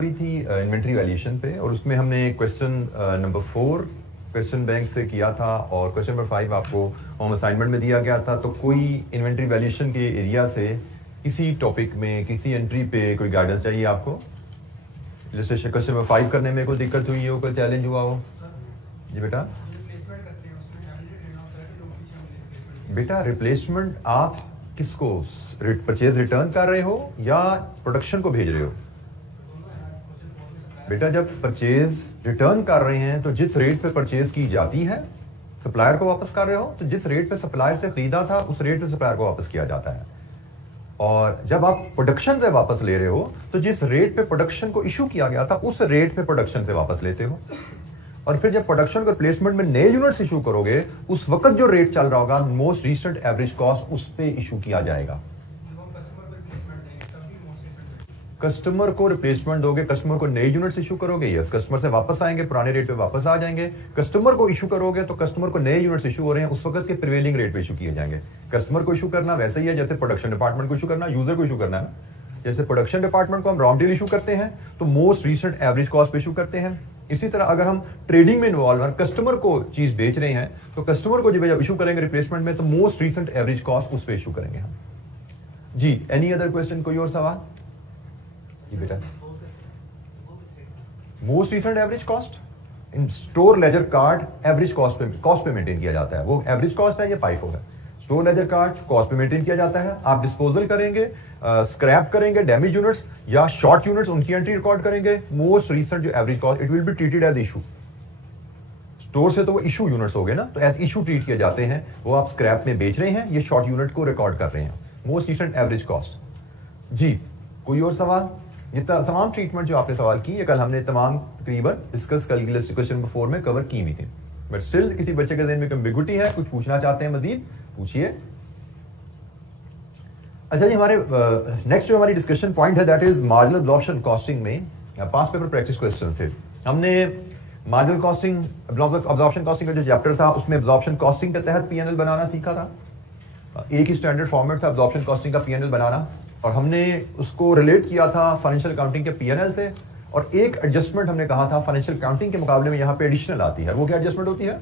थी inventory valuation पे, और उसमें हमने क्वेश्चन नंबर 4 क्वेश्चन बैंक से किया था और क्वेश्चन नंबर 5 आपको होम असाइनमेंट में दिया गया था। तो कोई इन्वेंट्री वैल्यूएशन के एरिया से किसी टॉपिक में किसी एंट्री पे कोई गाइडेंस चाहिए आपको? जैसे क्वेश्चन नंबर 5 करने में कोई दिक्कत हुई हो, कोई चैलेंज हुआ हो? जी बेटा रिप्लेसमेंट आप किसको परचेज रिटर्न कर रहे हो या प्रोडक्शन को भेज रहे हो? बेटा जब परचेज रिटर्न कर रहे हैं तो जिस रेट पे परचेज की जाती है सप्लायर को वापस कर रहे हो, तो जिस रेट पे सप्लायर से खरीदा था उस रेट पे सप्लायर को वापस किया जाता है। और जब आप प्रोडक्शन से वापस ले रहे हो तो जिस रेट पे प्रोडक्शन को इशू किया गया था उस रेट पे प्रोडक्शन से वापस लेते हो। और फिर जब प्रोडक्शन को रिप्लेसमेंट में नए यूनिट्स इशू करोगे उस वक्त जो रेट चल रहा होगा मोस्ट रीसेंट एवरेज कॉस्ट उस पे इशू किया जाएगा। कस्टमर को रिप्लेसमेंट दोगे, कस्टमर को नए यूनिट्स इशू करोगे, यस कस्टमर से वापस आएंगे, पुराने रेट पे वापस आ जाएंगे। कस्टमर को इशू करोगे तो कस्टमर को नए यूनिट्स इशू हो रहे हैं उस वक्त के प्रिवेलिंग रेट पे इशू किए जाएंगे। कस्टमर को इशू करना वैसे ही है जैसे प्रोडक्शन डिपार्टमेंट को इशू करना, यूजर को इशू करना है। जैसे प्रोडक्शन डिपार्टमेंट को हम रॉ मटेरियल इशू करते हैं तो मोस्ट रीसेंट एवरेज कॉस्ट पे इशू करते हैं। इसी तरह अगर हम ट्रेडिंग में इन्वॉल्व हैं, कस्टमर को चीज बेच रहे हैं तो कस्टमर को जब इशू करेंगे रिप्लेसमेंट में तो मोस्ट रीसेंट एवरेज कॉस्ट उस पे इशू करेंगे हम। जी एनी अदर क्वेश्चन, कोई और सवाल? जी बेटा most recent average cost in store ledger card average cost पे मेंटेन किया जाता है। वो एवरेज कॉस्ट है, ये FIFO है। स्टोर लेजर कार्ड कॉस्ट पे मेंटेन किया जाता है। आप डिस्पोजल करेंगे, स्क्रैप करेंगे डैमेज यूनिट्स या शॉर्ट यूनिट्स, उनकी एंट्री रिकॉर्ड करेंगे। मोस्ट रीसेंट जो average cost it will be treated as issue. Store से तो वो इशू यूनिट्स हो गए ना, तो एज इशू ट्रीट किए जाते हैं। वो आप स्क्रैप में बेच रहे हैं, ये शॉर्ट यूनिट को रिकॉर्ड कर रहे हैं। Most recent average cost. जी कोई और सवाल? ये तमाम ट्रीटमेंट जो आपने सवाल की ये कल हमने तमाम तकरीबन डिस्कस कल क्वेश्चन नंबर 4 में कवर की हुई थी। बट स्टिल किसी बच्चे के ज़हन में एम्बिगुइटी है, कुछ पूछना चाहते हैं मजीद, पूछिए। अच्छा जी, हमारे नेक्स्ट जो हमारी डिस्कशन पॉइंट है that is marginal absorption costing में पास पेपर प्रैक्टिस क्वेश्चन थे। हमने मार्जिनल कॉस्टिंग एब्जॉर्प्शन कॉस्टिंग का जो चैप्टर था उसमें एब्जॉर्प्शन कॉस्टिंग के तहत P&L बनाना सीखा था। एक ही स्टैंडर्ड फॉर्मेट था एब्जॉर्प्शन कॉस्टिंग का P&L बनाना, और हमने उसको रिलेट किया था फाइनेंशियल अकाउंटिंग के P&L से। और एक एडजस्टमेंट हमने कहा था फाइनेंशियल अकाउंटिंग के मुकाबले में यहाँ पे एडिशनल आती है। वो क्या एडजस्टमेंट होती है?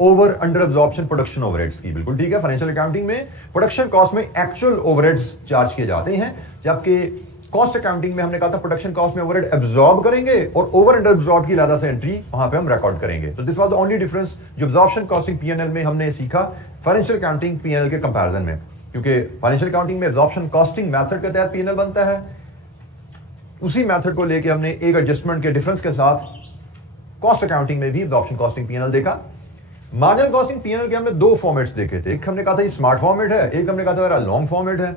Over under absorption production overheads की। बिल्कुल ठीक है, फाइनेंशियल अकाउंटिंग में प्रोडक्शन कॉस्ट में एक्चुअल ओवरहेड्स चार्ज किए जाते हैं, जबकि कॉस्ट अकाउंटिंग में हमने कहा था प्रोडक्शन कॉस्ट में ओवरहेड एब्जॉर्ब करेंगे और ओवर अंडर एब्जॉर्ब की लादा से एंट्री वहां पे हम रिकॉर्ड करेंगे। तो this was the only difference जो एब्जॉर्प्शन कॉस्टिंग P&L में हमने सीखा फाइनेंशियल अकाउंटिंग P&L के कंपैरिजन में, क्योंकि फाइनेंशियल अकाउंटिंग में एब्जॉर्प्शन कॉस्टिंग मेथड के तहत P&L बनता है। उसी मेथड को लेके हमने एक एडजस्टमेंट के डिफरेंस के साथ कॉस्ट अकाउंटिंग में भी एब्जॉर्प्शन कॉस्टिंग P&L देखा। मार्जिनल कॉस्टिंग P&L के हमने दो फॉर्मेट्स देखे थे। एक हमने कहा था ये स्मार्ट फॉर्मेट है, एक हमने कहा था मेरा लॉन्ग फॉर्मेट है।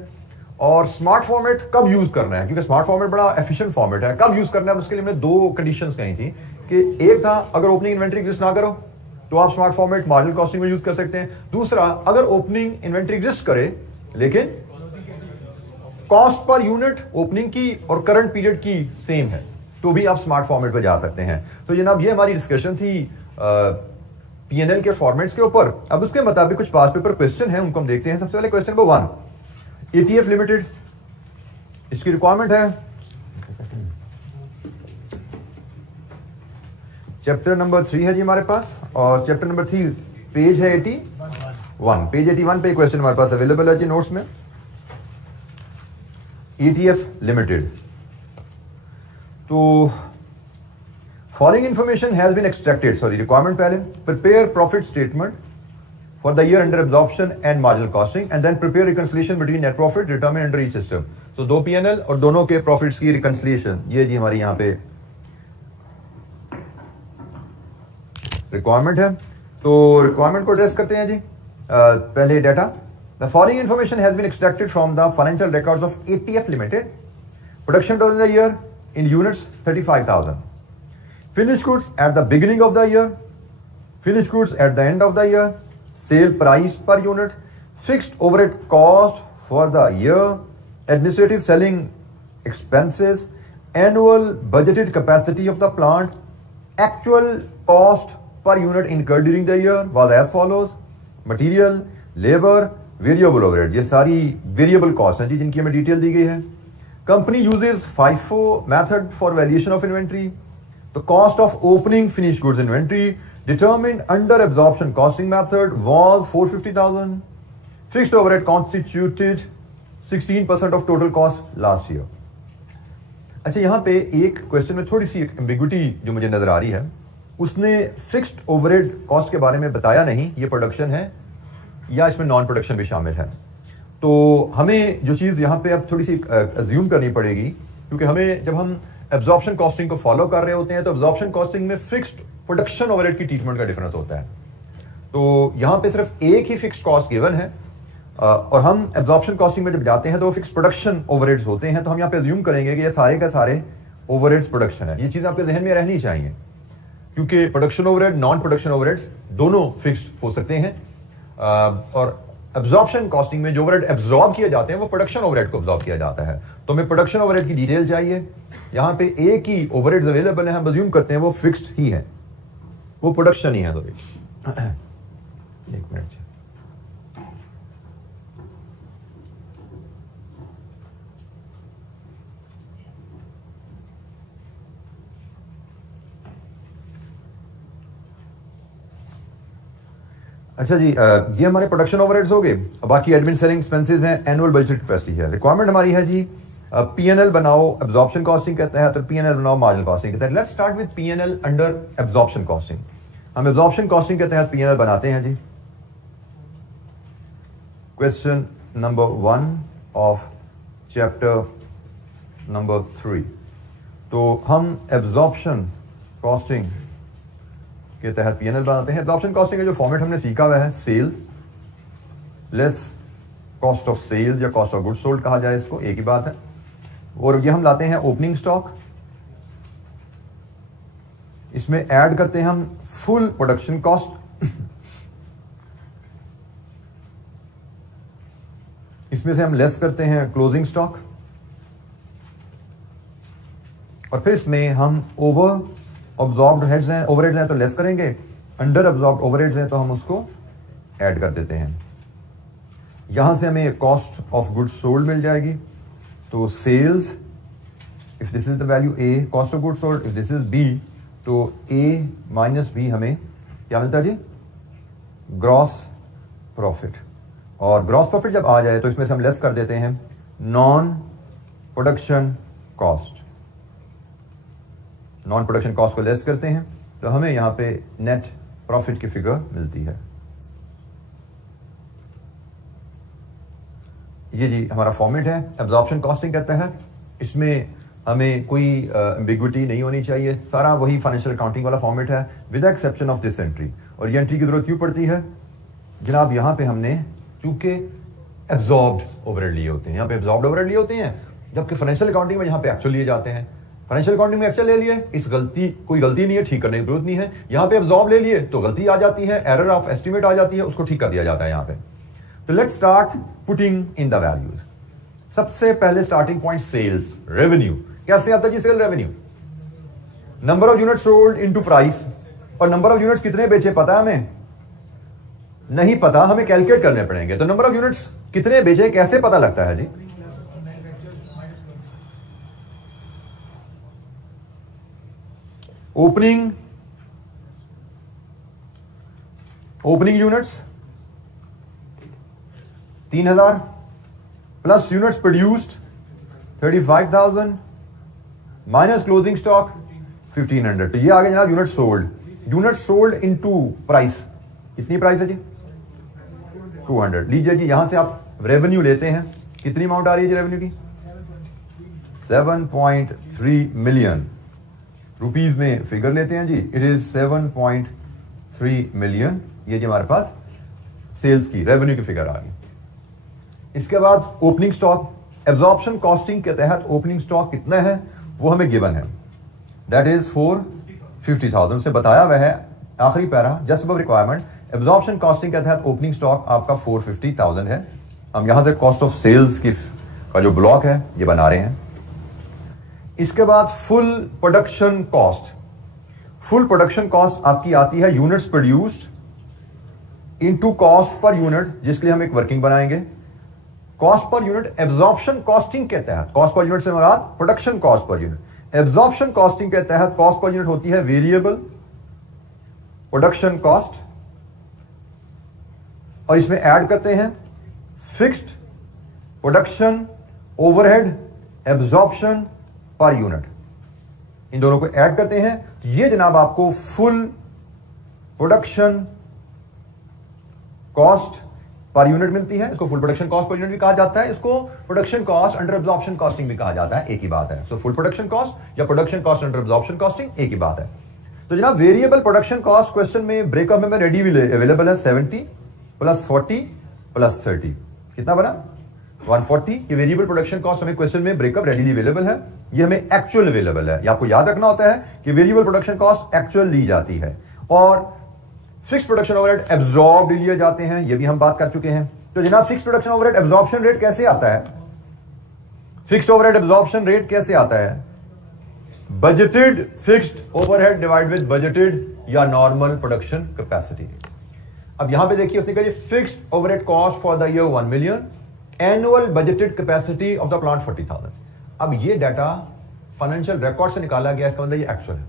और स्मार्ट फॉर्मेट कब यूज करना है, क्योंकि स्मार्ट फॉर्मेट बड़ा एफिशिएंट फॉर्मेट है, कब यूज करना है उसके लिए हमने दो कंडीशंस कही थी कि एक था अगर ओपनिंग इन्वेंट्री एग्जिस्ट ना करो तो आप स्मार्ट फॉर्मेट मार्जिनल कॉस्टिंग में यूज कर सकते हैं। दूसरा, अगर ओपनिंग इन्वेंट्री एग्जिस्ट करे लेकिन कॉस्ट पर यूनिट ओपनिंग की और करंट पीरियड की सेम है तो भी आप स्मार्ट फॉर्मेट पे जा सकते हैं। तो जनाब ये हमारी डिस्कशन थी P&L के फॉर्मेट्स के ऊपर। अब उसके मुताबिक कुछ पास पेपर क्वेश्चन है, उनको हम देखते हैं। सबसे पहले क्वेश्चन नंबर 1, ATF लिमिटेड, इसकी रिक्वायरमेंट है चैप्टर नंबर 3 है जी हमारे पास, और चैप्टर नंबर 3 पेज है 81, पेज 81 पे क्वेश्चन हमारे पास अवेलेबल है जी नोट्स में। ATF लिमिटेड, तो following information has been extracted, sorry requirement पहले, prepare profit statement for the year under absorption and marginal costing and then prepare reconciliation between net profit determine under each system. तो दो P&L और दोनों के profits की reconciliation, ये जी हमारी यहां पे रिक्वायरमेंट है। तो रिक्वायरमेंट को एड्रेस करते हैं जी। पहले data, the following information has been extracted from the financial records of ATF limited. Production during the year in units 35,000, finished goods at the beginning of the year, finished goods at the end of the year, sale price per unit, fixed overhead cost for the year, administrative selling expenses, annual budgeted capacity of the plant, actual cost per unit incurred during the year was as follows: material, labor, variable overhead, ये सारी variable cost हैं जी जिनकी हमें detail दी गई है। Company uses FIFO method for valuation of inventory. The cost of opening finished goods inventory determined under absorption costing method was 450,000. Fixed overhead constituted 16% of total cost last year. अच्छा, यहां पे एक question में थोड़ी सी ambiguity जो मुझे नजर आ रही है, उसने फिक्स्ड ओवरहेड कॉस्ट के बारे में बताया नहीं, ये प्रोडक्शन है या इसमें नॉन प्रोडक्शन भी शामिल है। तो हमें जो चीज यहां पे अब थोड़ी सी अज्यूम करनी पड़ेगी, क्योंकि हमें जब हम एब्जॉर्प्शन कॉस्टिंग को फॉलो कर रहे होते हैं तो एब्जॉर्प्शन कॉस्टिंग में फिक्स्ड प्रोडक्शन ओवरहेड की ट्रीटमेंट का डिफरेंस होता है। तो यहां पे सिर्फ एक ही फिक्स्ड कॉस्ट गिवन है, और हम एब्जॉर्प्शन कॉस्टिंग में जब जाते हैं तो फिक्स प्रोडक्शन ओवरहेड्स होते हैं, तो हम यहाँ पे अज्यूम करेंगे कि ये सारे का सारे ओवरहेड्स प्रोडक्शन है। ये चीज आपके जहन में रहनी चाहिए, क्योंकि production overhead, non production overheads दोनों फिक्स्ड हो सकते हैं, और एब्जॉर्प्शन कॉस्टिंग में जो ओवरहेड एब्जॉर्ब किए जाते हैं वो प्रोडक्शन ओवरहेड को एब्जॉर्ब किया जाता है। तो हमें प्रोडक्शन ओवरहेड की डिटेल चाहिए। यहाँ पे एक ही ओवरहेड्स अवेलेबल है, हम अज्यूम करते हैं वो फिक्स्ड ही है, वो प्रोडक्शन ही है। तो एक मिनट, अच्छा जी, ये हमारे प्रोडक्शन ओवरहेड्स हो गए। बाकी एडमिन सेलिंग एक्सपेंसेस हैं, एनुअल बजट कैपेसिटी है। रिक्वायरमेंट हमारी है जी पीएनएल बनाओ एब्जॉर्प्शन कॉस्टिंग कहता है, तो पीएनएल बनाओ मार्जिनल कॉस्टिंग कहता है। Let's start with PNL under absorption costing. हम एब्जॉर्प्शन कॉस्टिंग के तहत पीएनएल बनाते हैं जी। Question number 1 of chapter number 3। तो हम एब्जॉर्प्शन कॉस्टिंग के तहत पीएनएल बनाते हैं। एब्जॉर्प्शन कॉस्टिंग का जो फॉर्मेट हमने सीखा हुआ है, sales less cost of sales या कॉस्ट ऑफ गुड्स सोल्ड कहा जाए इसको, एक ही बात है। और ये हम लाते हैं ओपनिंग स्टॉक, इसमें ऐड करते हैं हम फुल प्रोडक्शन कॉस्ट, इसमें से हम लेस करते हैं क्लोजिंग स्टॉक, और फिर इसमें हम ओवर ऑब्जॉर्ब्ड हेड्स हैं, ओवरहेड्स हैं तो लेस करेंगे, अंडर ऑब्जॉर्ब्ड ओवरहेड्स हैं तो हम उसको ऐड कर देते हैं। यहां से हमें कॉस्ट ऑफ गुड्स सोल्ड मिल जाएगी। तो sales, if this is the value A, cost of goods sold if this is B, तो ए माइनस बी हमें क्या मिलता है जी? Gross profit. और ग्रॉस प्रॉफिट जब आ जाए तो इसमें से हम लेस कर देते हैं non production cost. Non production cost को लेस करते हैं तो हमें यहां पे नेट प्रॉफिट की फिगर मिलती है। ये जी हमारा फॉर्मेट है एब्जॉर्प्शन कॉस्टिंग के तहत। इसमें हमें कोई एम्बिग्विटी नहीं होनी चाहिए, सारा वही फाइनेंशियल अकाउंटिंग वाला फॉर्मेट है with exception of this entry. और ये एंट्री की जरूरत क्यों पड़ती है जनाब? यहां पे हमने क्योंकि एब्जॉर्ब्ड ओवरहेड लिए होते हैं, यहां पे एब्जॉर्ब्ड ओवरहेड लिए होते हैं, जबकि फाइनेंशियल अकाउंटिंग में यहां पे एक्चुअल लिए जाते हैं। फाइनेंशियल अकाउंटिंग में एक्चुअल ले लिए, इस गलती कोई गलती नहीं है, ठीक करने की जरूरत नहीं है। यहां पे एब्जॉर्ब ले लिए तो गलती आ जाती है, एरर ऑफ एस्टिमेट आ जाती है, उसको ठीक कर दिया जाता है यहां पे। तो let's start putting in the values. सबसे पहले स्टार्टिंग पॉइंट सेल्स रेवेन्यू। कैसे आता है जी sale revenue? Number of unit sold into price. और नंबर ऑफ यूनिट्स कितने बेचे पता है हमें? नहीं पता, हमें कैलकुलेट करने पड़ेंगे। तो नंबर ऑफ यूनिट्स कितने बेचे कैसे पता लगता है जी? Opening units 3000 plus units produced 35,000 minus closing stock 1500। तो ये आ गया जनाब unit sold. Unit sold into price, कितनी प्राइस है जी? 200। लीजिए जी, यहां से आप रेवेन्यू लेते हैं, कितनी अमाउंट आ रही है जी रेवेन्यू की? 7.3 मिलियन रुपीज में फिगर लेते हैं जी। It is 7.3 million. ये जी हमारे पास सेल्स की रेवेन्यू की फिगर आ गई। इसके बाद ओपनिंग स्टॉक, एब्जॉर्प्शन कॉस्टिंग के तहत ओपनिंग स्टॉक कितना है वो हमें गिवन है, दैट इज 450,000 से बताया हुआ है आखिरी para just above requirement. Absorption costing के तहत ओपनिंग स्टॉक आपका 450,000 है। हम यहां से कॉस्ट ऑफ सेल्स की का जो ब्लॉक है ये बना रहे हैं। इसके बाद full production cost. Full production cost आपकी आती है units produced into cost per unit, जिसके लिए हम एक वर्किंग बनाएंगे। Cost per unit absorption costing के तहत, कॉस्ट पर यूनिट से मुराद production cost per unit, absorption costing के तहत कॉस्ट पर यूनिट होती है वेरिएबल प्रोडक्शन कॉस्ट, और इसमें ऐड करते हैं fixed production overhead absorption per unit, इन दोनों को ऐड करते हैं तो ये जनाब आपको full production cost per unit मिलती है। इसको full production cost per unit भी कहा जाता है, इसको production cost under absorption costing भी कहा जाता है, एक ही बात है। सो फुल प्रोडक्शन कॉस्ट या production cost under absorption costing एक ही बात है। तो जनाब वेरिएबल प्रोडक्शन कॉस्ट क्वेश्चन में ब्रेकअप में रेडी अवेलेबल है 70 + 40 + 30 कितना बना 140। ये वेरिएबल प्रोडक्शन कॉस्ट हमें क्वेश्चन में ब्रेकअप रेडीली अवेलेबल है, ये हमें एक्चुअल अवेलेबल है। ये आपको याद रखना होता है कि वेरिएबल प्रोडक्शन कॉस्ट एक्चुअल ली जाती है और फिक्स्ड प्रोडक्शन ओवरहेड एब्जॉर्ब्ड लिए जाते हैं, ये भी हम बात कर चुके हैं। तो जनाब fixed production overhead absorption rate कैसे आता है, फिक्स्ड ओवरहेड एब्जॉर्प्शन रेट कैसे आता है, budgeted fixed overhead divide with budgeted या नॉर्मल प्रोडक्शन कैपेसिटी। अब यहां पे देखिए उसने कहा fixed overhead cost for the year 1 million, annual budgeted capacity of the plant 40,000। अब ये डाटा फाइनेंशियल रिकॉर्ड से निकाला गया, इसका मतलब ये एक्चुअल है,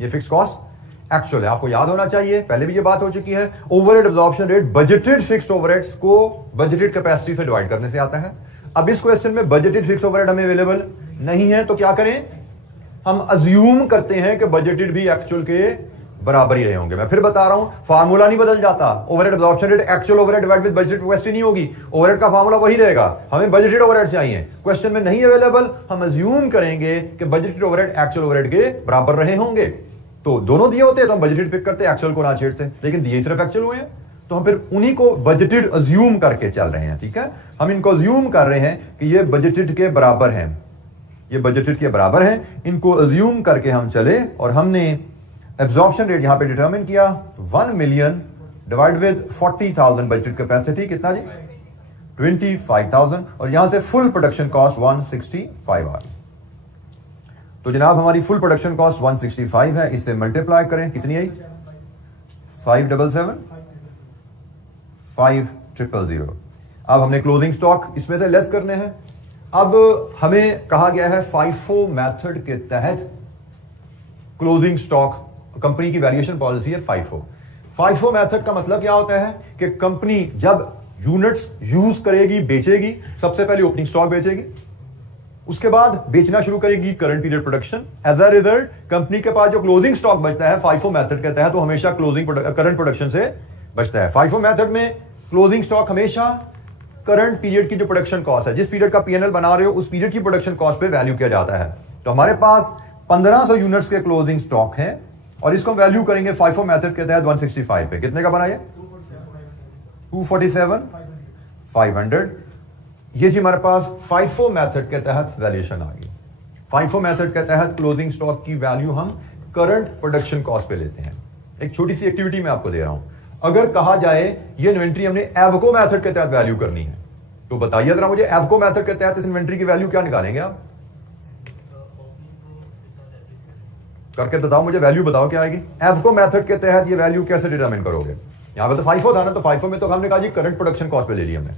ये फिक्स्ड कॉस्ट एक्चुअल है। आपको याद होना चाहिए, पहले भी ये बात हो चुकी है, overhead absorption rate budgeted fixed overheads को बजटेड कैपेसिटी से डिवाइड करने से आता है। अब इस क्वेश्चन में बजटेड फिक्स्ड ओवरहेड हमें अवेलेबल नहीं है, तो क्या करें, हम अज्यूम करते हैं कि बजटेड भी एक्चुअल के बराबर ही रहे होंगे। मैं फिर बता रहा हूं, फार्मूला नहीं बदल जाता, overhead absorption rate actual overhead divide with budgeted capacity नहीं होगी, ओवरहेड का फार्मूला वही रहेगा, हमें बजटेड ओवरहेड चाहिए। क्वेश्चन में नहीं अवेलेबल, हम अज्यूम करेंगे कि बजटेड ओवरहेड एक्चुअल ओवरहेड के बराबर रहे होंगे। तो दोनों दिए होते तो हम बजटेड पिक करते, एक्चुअल को ना छेड़ते, लेकिन दिए सिर्फ एक्चुअल हुए हैं तो हम फिर उन्हीं को बजटेड अज्यूम करके चल रहे हैं। ठीक है, हम इनको अज्यूम कर रहे हैं कि ये बजटेड के बराबर हैं, ये बजटेड के बराबर हैं, इनको अज्यूम करके हम चले और हमने एब्जॉर्प्शन रेट यहां पे डिटरमिन किया 1 million divide with 40,000 budgeted capacity कितना जी 25,000, और यहां से फुल प्रोडक्शन कॉस्ट 165 आ गई। तो जनाब हमारी फुल प्रोडक्शन कॉस्ट 165 है, इससे मल्टीप्लाई करें कितनी आई 577 5000। अब हमने क्लोजिंग स्टॉक इसमें से लेस करने हैं। अब हमें कहा गया है FIFO मेथड के तहत क्लोजिंग स्टॉक, कंपनी की वैल्यूएशन पॉलिसी है FIFO मेथड का मतलब क्या होता है कि कंपनी जब यूनिट्स यूज करेगी, बेचेगी, सबसे पहले ओपनिंग स्टॉक बेचेगी, उसके बाद बेचना शुरू करेगी current period production. As a result company के पास जो क्लोजिंग स्टॉक बचता है FIFO मेथड के तहत वो हमेशा करंट प्रोडक्शन से बचता है। FIFO मेथड में क्लोजिंग स्टॉक हमेशा करंट पीरियड की जो प्रोडक्शन कॉस्ट है, जिस पीरियड का P&L बना रहे हो उस पीरियड की प्रोडक्शन कॉस्ट पे वैल्यू किया जाता है। तो हमारे पास 1500 यूनिट्स के क्लोजिंग स्टॉक है और इसको वैल्यू करेंगे FIFO मेथड के तहत 165 पे, कितने का बना ये 247 500। ये जी हमारे पास FIFO मेथड के तहत वैल्यूएशन आ गई। FIFO मेथड के तहत क्लोजिंग स्टॉक की वैल्यू हम करंट प्रोडक्शन कॉस्ट पे लेते हैं। एक छोटी सी एक्टिविटी मैं आपको दे रहा हूं, अगर कहा जाए ये इन्वेंट्री हमने एवको मेथड के तहत वैल्यू करनी है, तो बताइए जरा मुझे एवको मेथड के तहत इस इन्वेंट्री की वैल्यू क्या निकालेंगे आप, करके बताओ मुझे, वैल्यू बताओ क्या आएगी एवको मेथड के तहत, ये वैल्यू कैसे डिटरमिन करोगे। यहां पर तो FIFO था ना, तो FIFO में तो हमने कहा जी करंट प्रोडक्शन कॉस्ट पे ले लिया हमने,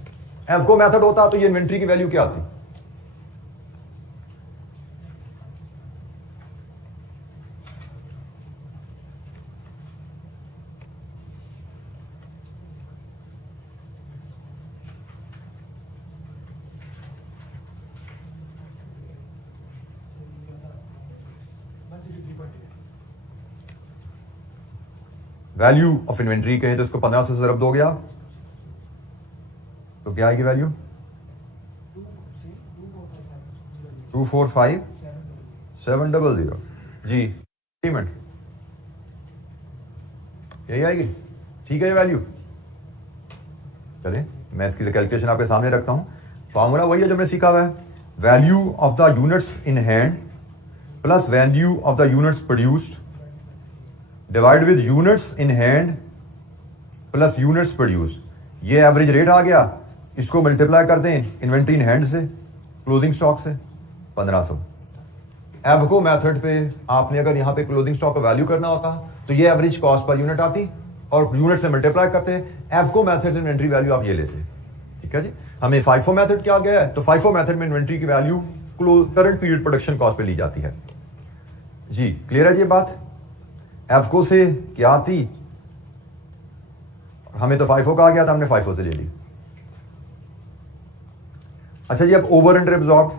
एवको मेथड होता तो ये इन्वेंट्री की वैल्यू क्या आती, वैल्यू ऑफ इन्वेंट्री कहे तो इसको 15 से ज़रब दोगे आप तो क्या आएगी वैल्यू 245700 जी, पेमेंट यही आएगी। ठीक है ये वैल्यू, चलिए मैं इसकी कैलकुलेशन आपके सामने रखता हूं। फॉर्मूला वही है जो हमने सीखा हुआ है, value of the units in hand plus value of the units produced divide with units in hand plus units produced. ये एवरेज रेट आ गया, इसको मल्टीप्लाई कर दें इन्वेंट्री इन हैंड से, क्लोजिंग स्टॉक से 1500। एवको मेथड पे आपने अगर यहां पे क्लोजिंग स्टॉक का वैल्यू करना होता तो ये एवरेज कॉस्ट पर यूनिट आती और यूनिट से मल्टीप्लाई करते। एवको मेथड से इन्वेंट्री वैल्यू आप ये लेते, ठीक है जी। हमें FIFO मेथड क्या गया है, तो FIFO मेथड में इन्वेंट्री की value current period production cost पे ली जाती है। जी क्लियर है ये बात। एफको से क्या थी, हमें तो FIFO कहा गया था, हमने FIFO से ले ली। अच्छा जी, अब ओवर अंडर एब्जॉर्ब,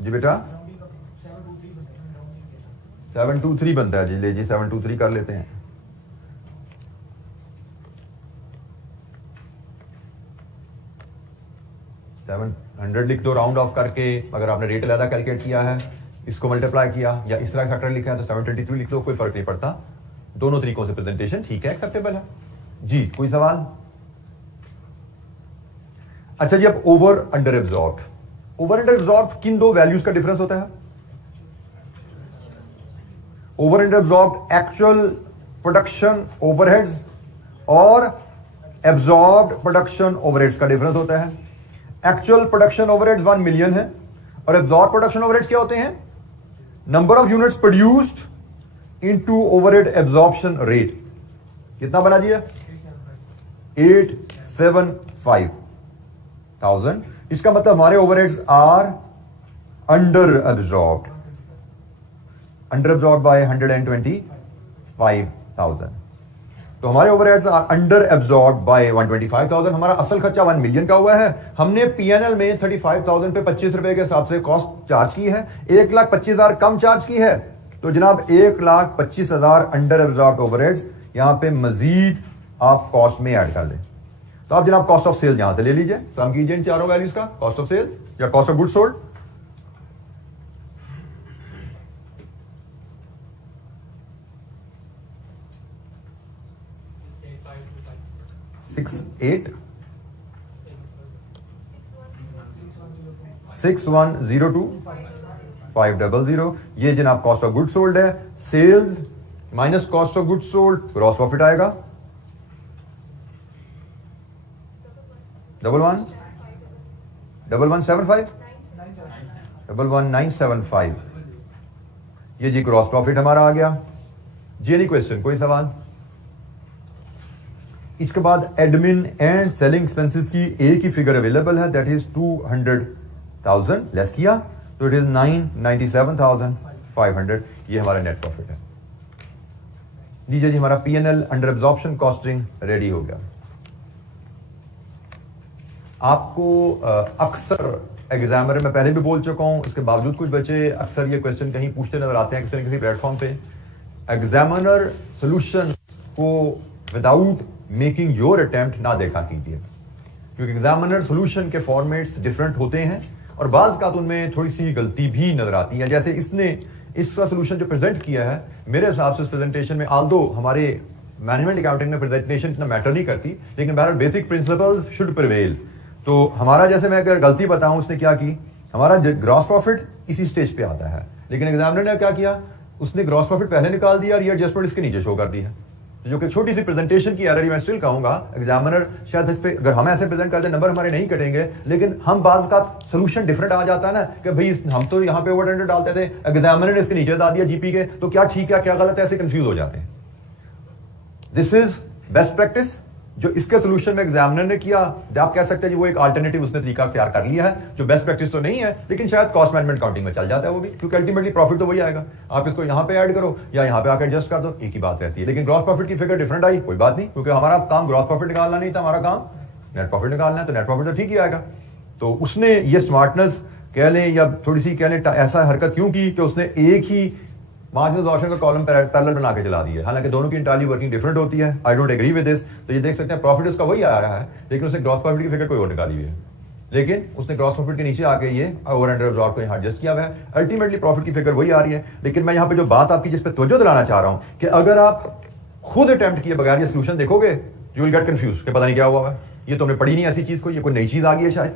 जी बेटा 723 बनता है जी, ले जी 723 कर लेते हैं। सेवन 100 लिख दो राउंड ऑफ करके, अगर आपने रेट अलग कैलकुलेट किया है, इसको मल्टीप्लाई किया या इस तरह फैक्टर लिखा है तो 723 लिख दो, कोई फर्क नहीं पड़ता, दोनों तरीकों से प्रेजेंटेशन ठीक है, एक्सेप्टेबल है। जी कोई सवाल? अच्छा जी, अब over under absorb, over under absorb किन दो वैल्यूज का डिफरेंस होता है? Over under absorb actual production overheads और एब्जॉर्ब्ड प्रोडक्शन ओवरहेड्स का डिफरेंस होता है। एक्चुअल प्रोडक्शन ओवरहेड्स 1 मिलियन है और एब्जॉर्ब प्रोडक्शन ओवरहेड्स क्या होते हैं? Number of units produced into overhead absorption rate. कितना बना दिया? 875,000। इसका मतलब हमारे overheads are under absorbed, under absorb by 125,000। तो हमारे overheads are under absorb by 125,000। हमारा असल खर्चा 1 मिलियन का हुआ है, हमने पीएनएल में 35,000 पे 25 रुपए के हिसाब से कॉस्ट चार्ज की है, 1,25,000 कम चार्ज की है। तो जनाब 1,25,000 अंडर एब्जॉर्ब ओवरहेड्स यहां पे मजीद आप कॉस्ट में ऐड कर दें। तो आप जनाब कॉस्ट ऑफ सेल यहां से ले लीजिए, सम कीजिए इन चारों वैल्यूज का, कॉस्ट ऑफ सेल या कॉस्ट ऑफ गुड्स सोल्ड। $6,800 $6,102,500। ये जनाब कॉस्ट ऑफ गुड्स सोल्ड है। Sales minus cost of goods sold, gross profit आएगा 11,175 ये जी ग्रॉस प्रॉफिट हमारा आ गया जी। एनी क्वेश्चन, कोई सवाल? इसके बाद एडमिन एंड सेलिंग एक्सपेंसेस की एक ही फिगर अवेलेबल है, दैट इज 200,000 लेस किया तो इट इज 997,500। ये हमारा नेट प्रॉफिट है। लीजिए जी, हमारा PNL under absorption costing ready हो गया। आपको अक्सर एग्जामिनर में पहले भी बोल चुका हूं, इसके बावजूद कुछ बच्चे अक्सर ये क्वेश्चन कहीं पूछते नजर आते हैं किसी न किसी प्लेटफॉर्म पे। एग्जामिनर सोल्यूशन को विदाउट मेकिंग योर अटेम्प्ट ना देखा कीजिए, क्योंकि एग्जामिनर सोल्यूशन के फॉर्मेट्स डिफरेंट होते हैं और बाज़ का उनमें थोड़ी सी गलती भी नजर आती है। जैसे इसने इसका सोल्यूशन जो प्रेजेंट किया है, मेरे हिसाब से इस प्रेजेंटेशन में, आल्दो हमारे मैनेजमेंट अकाउंटिंग में प्रेजेंटेशन इतना मैटर नहीं करती, लेकिन बहरहाल बेसिक प्रिंसिपल्स शुड प्रिवेल। तो हमारा, जैसे मैं अगर गलती बताऊं, उसने क्या की, हमारा ग्रॉस प्रॉफिट इसी स्टेज पे आता है, लेकिन एग्जामिनर ने क्या किया, उसने ग्रॉस प्रॉफिट पहले निकाल दिया और ये एडजस्टमेंट इसके नीचे शो कर दी है, जो कि छोटी सी प्रेजेंटेशन की एरर। मैं स्टिल कहूंगा एग्जामिनर शायद इस पे, अगर हम ऐसे प्रेजेंट करते नंबर हमारे नहीं कटेंगे, लेकिन हम बाज का सोल्यूशन डिफरेंट आ जाता है ना, कि भाई हम तो यहाँ पे ओवर डालते थे, एग्जामिनर ने इसके नीचे डाल दिया जीपी के, तो क्या ठीक है क्या गलत है, ऐसे कंफ्यूज हो जाते हैं। दिस इज बेस्ट प्रैक्टिस जो इसके सोल्यूशन में एग्जामिनर ने किया। आप कह सकते हैं जी वो एक अल्टरनेटिव उसने तरीका तैयार कर लिया है, जो बेस्ट प्रैक्टिस तो नहीं है, लेकिन शायद कॉस्ट मैनेजमेंट काउंटिंग में चल जाता है वो भी, क्योंकि अल्टीमेटली प्रॉफिट तो वही आएगा। आप इसको यहां पे ऐड करो या यहां पे आकर एडजस्ट कर दो, एक ही बात रहती है। लेकिन ग्रॉस प्रॉफिट की फिगर डिफरेंट आई, कोई बात नहीं, क्योंकि हमारा काम ग्रॉस प्रॉफिट निकालना नहीं था, हमारा काम नेट प्रॉफिट निकालना है, तो नेट प्रॉफिट तो ठीक ही आएगा। तो उसने ये स्मार्टनेस कह लें या थोड़ी सी कह लें ऐसा हरकत क्यों की कि उसने एक ही मार्जिनल अब्जॉर्प्शन का कॉलम पैरेलल बना के चला दिया, हालांकि दोनों की इंटरनली वर्किंग डिफरेंट होती है। I don't agree with this. तो ये देख सकते हैं प्रॉफिट उसका वही आ रहा है, लेकिन उसने ग्रॉस प्रॉफिट की फिगर कोई और निकाली हुई है, लेकिन उसने ग्रॉस प्रॉफिट के नीचे आके ये ओवर अंडर एब्जॉर्ब को यहाँ एडजस्ट किया हुआ है। अल्टीमेटली प्रॉफिट की फिगर वही आ रही है। लेकिन मैं यहाँ पे जो बात आपकी जिस पे तवज्जो दिलाना चाह रहा हूँ कि अगर आप खुद अटेम्प्ट किए बगैर ये सोल्यूशन देखोगे, यू विल गेट कंफ्यूज कि पता नहीं क्या हुआ है, ये तो हमने पढ़ी नहीं ऐसी चीज को, ये कोई नई चीज आ गई है शायद।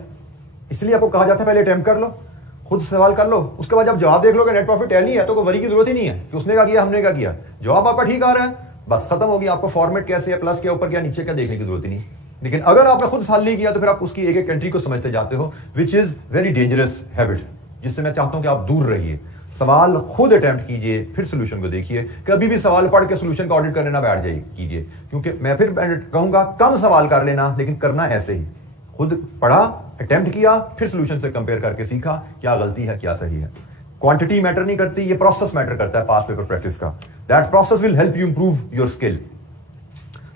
इसलिए आपको कहा जाता है पहले अटेम्प्ट कर लो, खुद सवाल कर लो, उसके बाद जब जवाब देख लो कि नेट प्रॉफिट टैली है, तो कोई वरी की जरूरत ही नहीं है कि उसने क्या किया हमने क्या किया, जवाब आपका ठीक आ रहा है, बस खत्म हो गया। आपको फॉर्मेट कैसे है, प्लस क्या ऊपर क्या नीचे क्या देखने की जरूरत ही नहीं। लेकिन अगर आपने खुद हल नहीं किया तो फिर आप उसकी एक एक एंट्री को समझते जाते हो, which is very dangerous habit, जिससे मैं चाहता हूं कि आप दूर रहिए। सवाल खुद अटेम्प्ट कीजिए, फिर सोल्यूशन को देखिए। कभी भी सवाल पढ़ के सोल्यूशन का ऑडिट करने ना बैठ जाइए कीजिए, क्योंकि मैं फिर कहूंगा कम सवाल कर लेना, लेकिन करना ऐसे ही। खुद पढ़ा, अटेम्प्ट किया, फिर सोल्यूशन से कंपेयर करके सीखा क्या गलती है क्या सही है। क्वांटिटी मैटर नहीं करती, ये प्रोसेस मैटर करता है पास्ट पेपर प्रैक्टिस का। That process will help you improve your skill.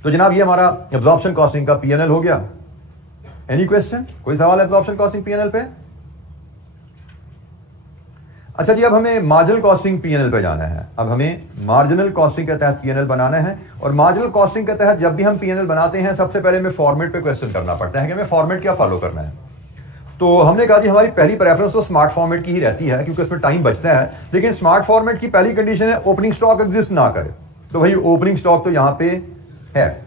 तो जनाब ये हमारा एब्जॉर्प्शन कॉस्टिंग का पीएनएल हो गया। एनी क्वेश्चन, कोई सवाल एब्जॉर्प्शन कॉस्टिंग पीएनएल पे? अच्छा जी, अब हमें मार्जिनल कॉस्टिंग पीएनएल पे जाना है। अब हमें मार्जिनल कॉस्टिंग के तहत पीएनएल बनाना है, और मार्जिनल कॉस्टिंग के तहत जब भी हम पीएनएल बनाते हैं सबसे पहले हमें फॉर्मेट पे क्वेश्चन करना पड़ता है कि हमें फॉर्मेट क्या फॉलो करना है। तो हमने कहा जी हमारी पहली प्रेफरेंस तो स्मार्ट फॉर्मेट की ही रहती है क्योंकि उसमें टाइम बचता है, लेकिन स्मार्ट फॉर्मेट की पहली कंडीशन है ओपनिंग स्टॉक एग्जिस्ट ना करे। तो भाई ओपनिंग स्टॉक तो यहां पे है।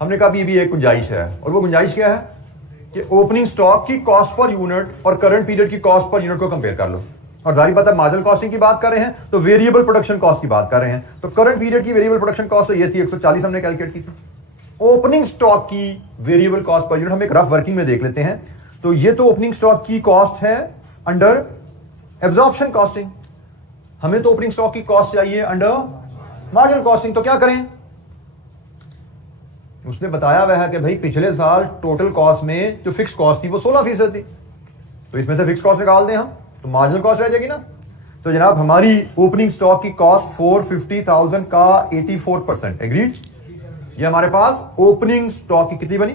हमने कहा भी एक गुंजाइश है, और वो गुंजाइश क्या है कि ओपनिंग स्टॉक की कॉस्ट पर यूनिट और करंट पीरियड की कॉस्ट पर यूनिट को कंपेयर कर लो। और जारी बात है मार्जिनल कॉस्टिंग की बात कर रहे हैं तो वेरिएबल प्रोडक्शन कॉस्ट की बात कर रहे हैं। तो करंट पीरियड की वेरिएबल प्रोडक्शन कॉस्ट ये थी 140 हमने कैलकुलेट की थी। ओपनिंग स्टॉक की वेरिएबल कॉस्ट पर यूनिट हम एक रफ वर्किंग में देख लेते हैं। तो ये तो ओपनिंग स्टॉक की कॉस्ट है अंडर एब्जॉर्प्शन कॉस्टिंग, हमें तो ओपनिंग स्टॉक की कॉस्ट चाहिए अंडर मार्जिनल कॉस्टिंग। तो क्या करें? उसने बताया हुआ है कि भाई पिछले साल टोटल कॉस्ट में जो फिक्स कॉस्ट थी वो 16% थी, तो इसमें से फिक्स कॉस्ट निकाल दें हम तो मार्जिनल कॉस्ट रह जाएगी ना। तो जनाब हमारी ओपनिंग स्टॉक की कॉस्ट 450,000 का 84%। एग्रीड? ये हमारे पास ओपनिंग स्टॉक की कितनी बनी?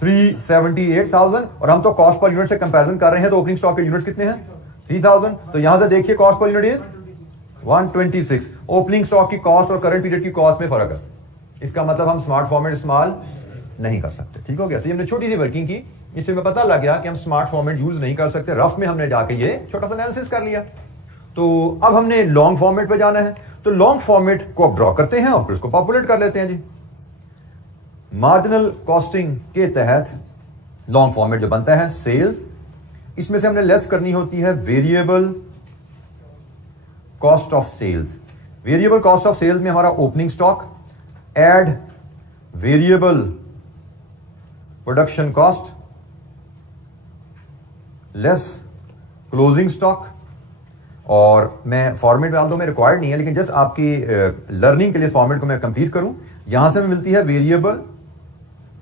378,000। और हम तो कॉस्ट पर यूनिट से कंपैरिजन कर रहे हैं, तो ओपनिंग स्टॉक के यूनिट्स कितने हैं? 3000। तो यहां से देखिए cost per unit is 126। Opening stock की कॉस्ट और करंट पीरियड की कॉस्ट में फर्क है, इसका मतलब हम स्मार्ट फॉर्मेट इस्तेमाल नहीं कर सकते। ठीक हो गया? तो हमने छोटी सी वर्किंग की, इससे हमें पता लग गया कि हम स्मार्ट फॉर्मेट यूज नहीं कर सकते। रफ में हमने जाके ये छोटा सा एनालिसिस कर लिया। तो अब हमने लॉन्ग फॉर्मेट पे जाना है, तो लॉन्ग फॉर्मेट को अब ड्रॉ करते हैं और फिर उसको पॉपुलेट कर लेते हैं जी। मार्जिनल कॉस्टिंग के तहत लॉन्ग फॉर्मेट जो बनता है सेल्स, इसमें से हमने लेस करनी होती है variable cost of sales. Variable cost of sales में हमारा opening stock add variable production cost less closing stock. और मैं फॉर्मेट में में रिक्वायर्ड नहीं है, लेकिन जस्ट आपकी लर्निंग के लिए इस फॉर्मेट को मैं कंप्लीट करूं। यहां से हमें मिलती है variable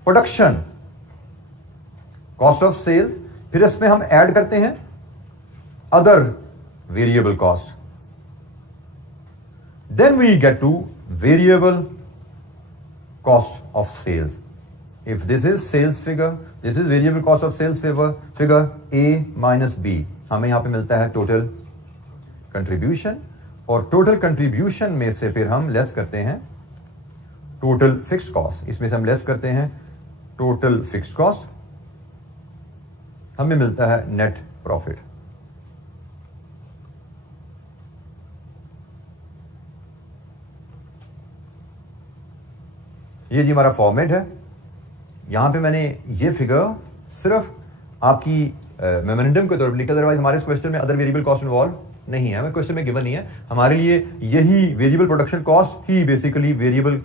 production cost of sales, फिर इसमें हम ऐड करते हैं other variable cost, then we get to variable cost of sales. If this is sales figure, this is variable cost of sales figure A minus B. हमें यहां पे मिलता है टोटल कंट्रीब्यूशन, और टोटल कंट्रीब्यूशन में से फिर हम लेस करते हैं टोटल फिक्स्ड कॉस्ट। इसमें से हम लेस करते हैं टोटल फिक्स्ड कॉस्ट, हमें मिलता है नेट प्रॉफिट। ये जी हमारा फॉर्मेट है। यहां पे मैंने ये फिगर सिर्फ आपकी मेमोरेंडम के तौर पर लिखा, अदरवाइज हमारे इस क्वेश्चन में अदर वेरिएबल कॉस्ट इन्वॉल्व नहीं है, हमें क्वेश्चन में गिवन नहीं है। हमारे लिए यही वेरिएबल प्रोडक्शन कॉस्ट ही basically variable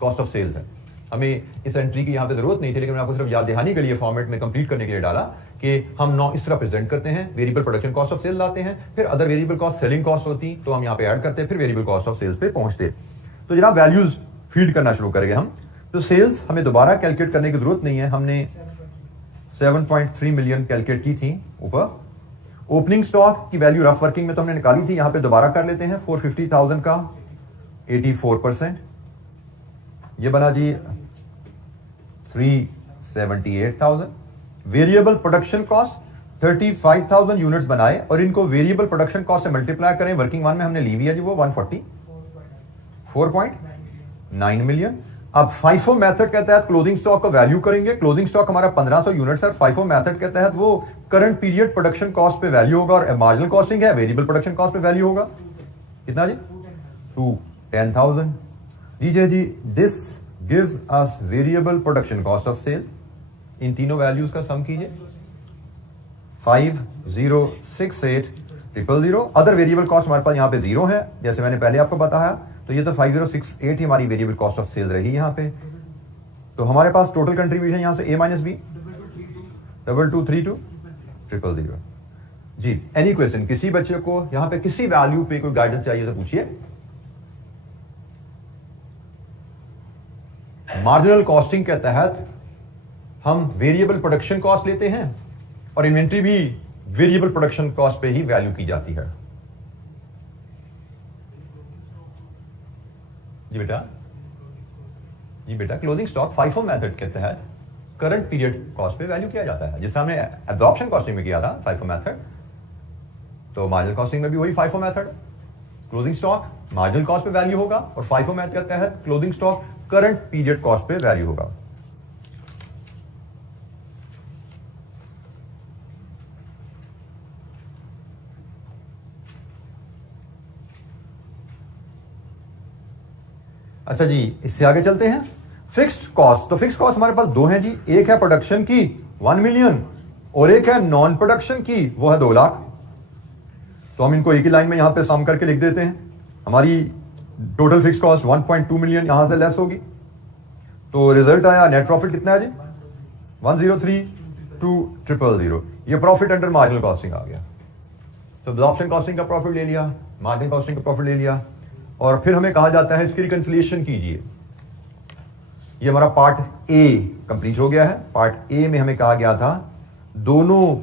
cost of sales है। हमें इस एंट्री की यहां पे जरूरत नहीं थी, लेकिन मैं आपको सिर्फ याद दहानी के लिए फॉर्मेट में कंप्लीट करने के लिए डाला कि हम नौ इस तरह प्रेजेंट करते हैं। Variable production cost of sale लाते हैं, फिर other variable cost selling cost होती तो हम यहां पे ऐड करते, फिर वेरिएबल कॉस्ट ऑफ सेल्स पे पहुंचते। तो जनाब वैल्यूज फीड करना शुरू करेंगे हम। तो सेल्स हमें दोबारा कैलकुलेट करने की जरूरत नहीं है, हमने 7.3 मिलियन कैलकुलेट की थी ऊपर। ओपनिंग स्टॉक की वैल्यू रफ वर्किंग में तो हमने निकाली थी, यहां पे दोबारा कर लेते हैं। 450,000 का 84%, ये बना जी 378,000। वेरिएबल प्रोडक्शन कॉस्ट 35,000 यूनिट्स बनाए और इनको वेरिएबल प्रोडक्शन कॉस्ट से मल्टीप्लाई करें। वर्किंग वन में हमने ली हुई है जी वो 144.9 मिलियन। अब FIFO मेथड के तहत क्लोजिंग स्टॉक का वैल्यू करेंगे। क्लोजिंग स्टॉक हमारा 1500 यूनिट्स है। FIFO मेथड के तहत वो करंट पीरियड प्रोडक्शन कॉस्ट पे वैल्यू होगा, और मार्जिनल कॉस्टिंग है वेरिएबल प्रोडक्शन कॉस्ट पे वैल्यू होगा कितना जी? 210,000। लीजिए जी, this gives us variable production cost of sale. इन तीनों वैल्यूज का सम कीजिए, 5068,000। अदर वेरिएबल कॉस्ट हमारे पास यहाँ पे जीरो है, जैसे मैंने पहले आपको बताया। तो ये तो 5068 ही हमारी वेरिएबल कॉस्ट ऑफ सेल रही यहाँ पे। तो हमारे पास टोटल कंट्रीब्यूशन यहां से A माइनस B 2232,000। जी, एनी क्वेश्चन? किसी बच्चे को यहां पे किसी वैल्यू पे कोई गाइडेंस चाहिए तो पूछिए। मार्जिनल कॉस्टिंग के तहत हम वेरिएबल प्रोडक्शन कॉस्ट लेते हैं और इन्वेंट्री भी वेरिएबल प्रोडक्शन कॉस्ट पे ही वैल्यू की जाती है। जी बेटा क्लोजिंग स्टॉक फाइफो मेथड के तहत करंट पीरियड कॉस्ट पे वैल्यू किया जाता है, जिससे हमने एब्जॉर्प्शन कॉस्टिंग में किया था फाइफो मेथड, तो मार्जिनल कॉस्टिंग में भी वही FIFO method. Closing stock marginal cost पे वैल्यू होगा और फाइफो मेथड के तहत closing stock current period cost पे वैल्यू होगा। अच्छा जी, इससे आगे चलते हैं। फिक्स्ड कॉस्ट, तो फिक्स्ड कॉस्ट हमारे पास दो हैं जी, एक है प्रोडक्शन की 1 मिलियन और एक है नॉन प्रोडक्शन की, वो है 2 लाख। तो हम इनको एक ही लाइन में यहां पे सम करके लिख देते हैं। हमारी टोटल फिक्स्ड कॉस्ट 1.2 मिलियन यहां से लेस होगी, तो रिजल्ट आया नेट प्रॉफिट कितना है जी 103,200। ये प्रॉफिट अंडर मार्जिनल कॉस्टिंग आ गया। तो एब्जॉर्प्शन कॉस्टिंग का प्रॉफिट ले लिया, मार्जिनल कॉस्टिंग का प्रॉफिट ले लिया, और फिर हमें कहा जाता है इसकी रिकंसिलिएशन कीजिए। ये हमारा पार्ट ए कंप्लीट हो गया है। पार्ट ए में हमें कहा गया था दोनों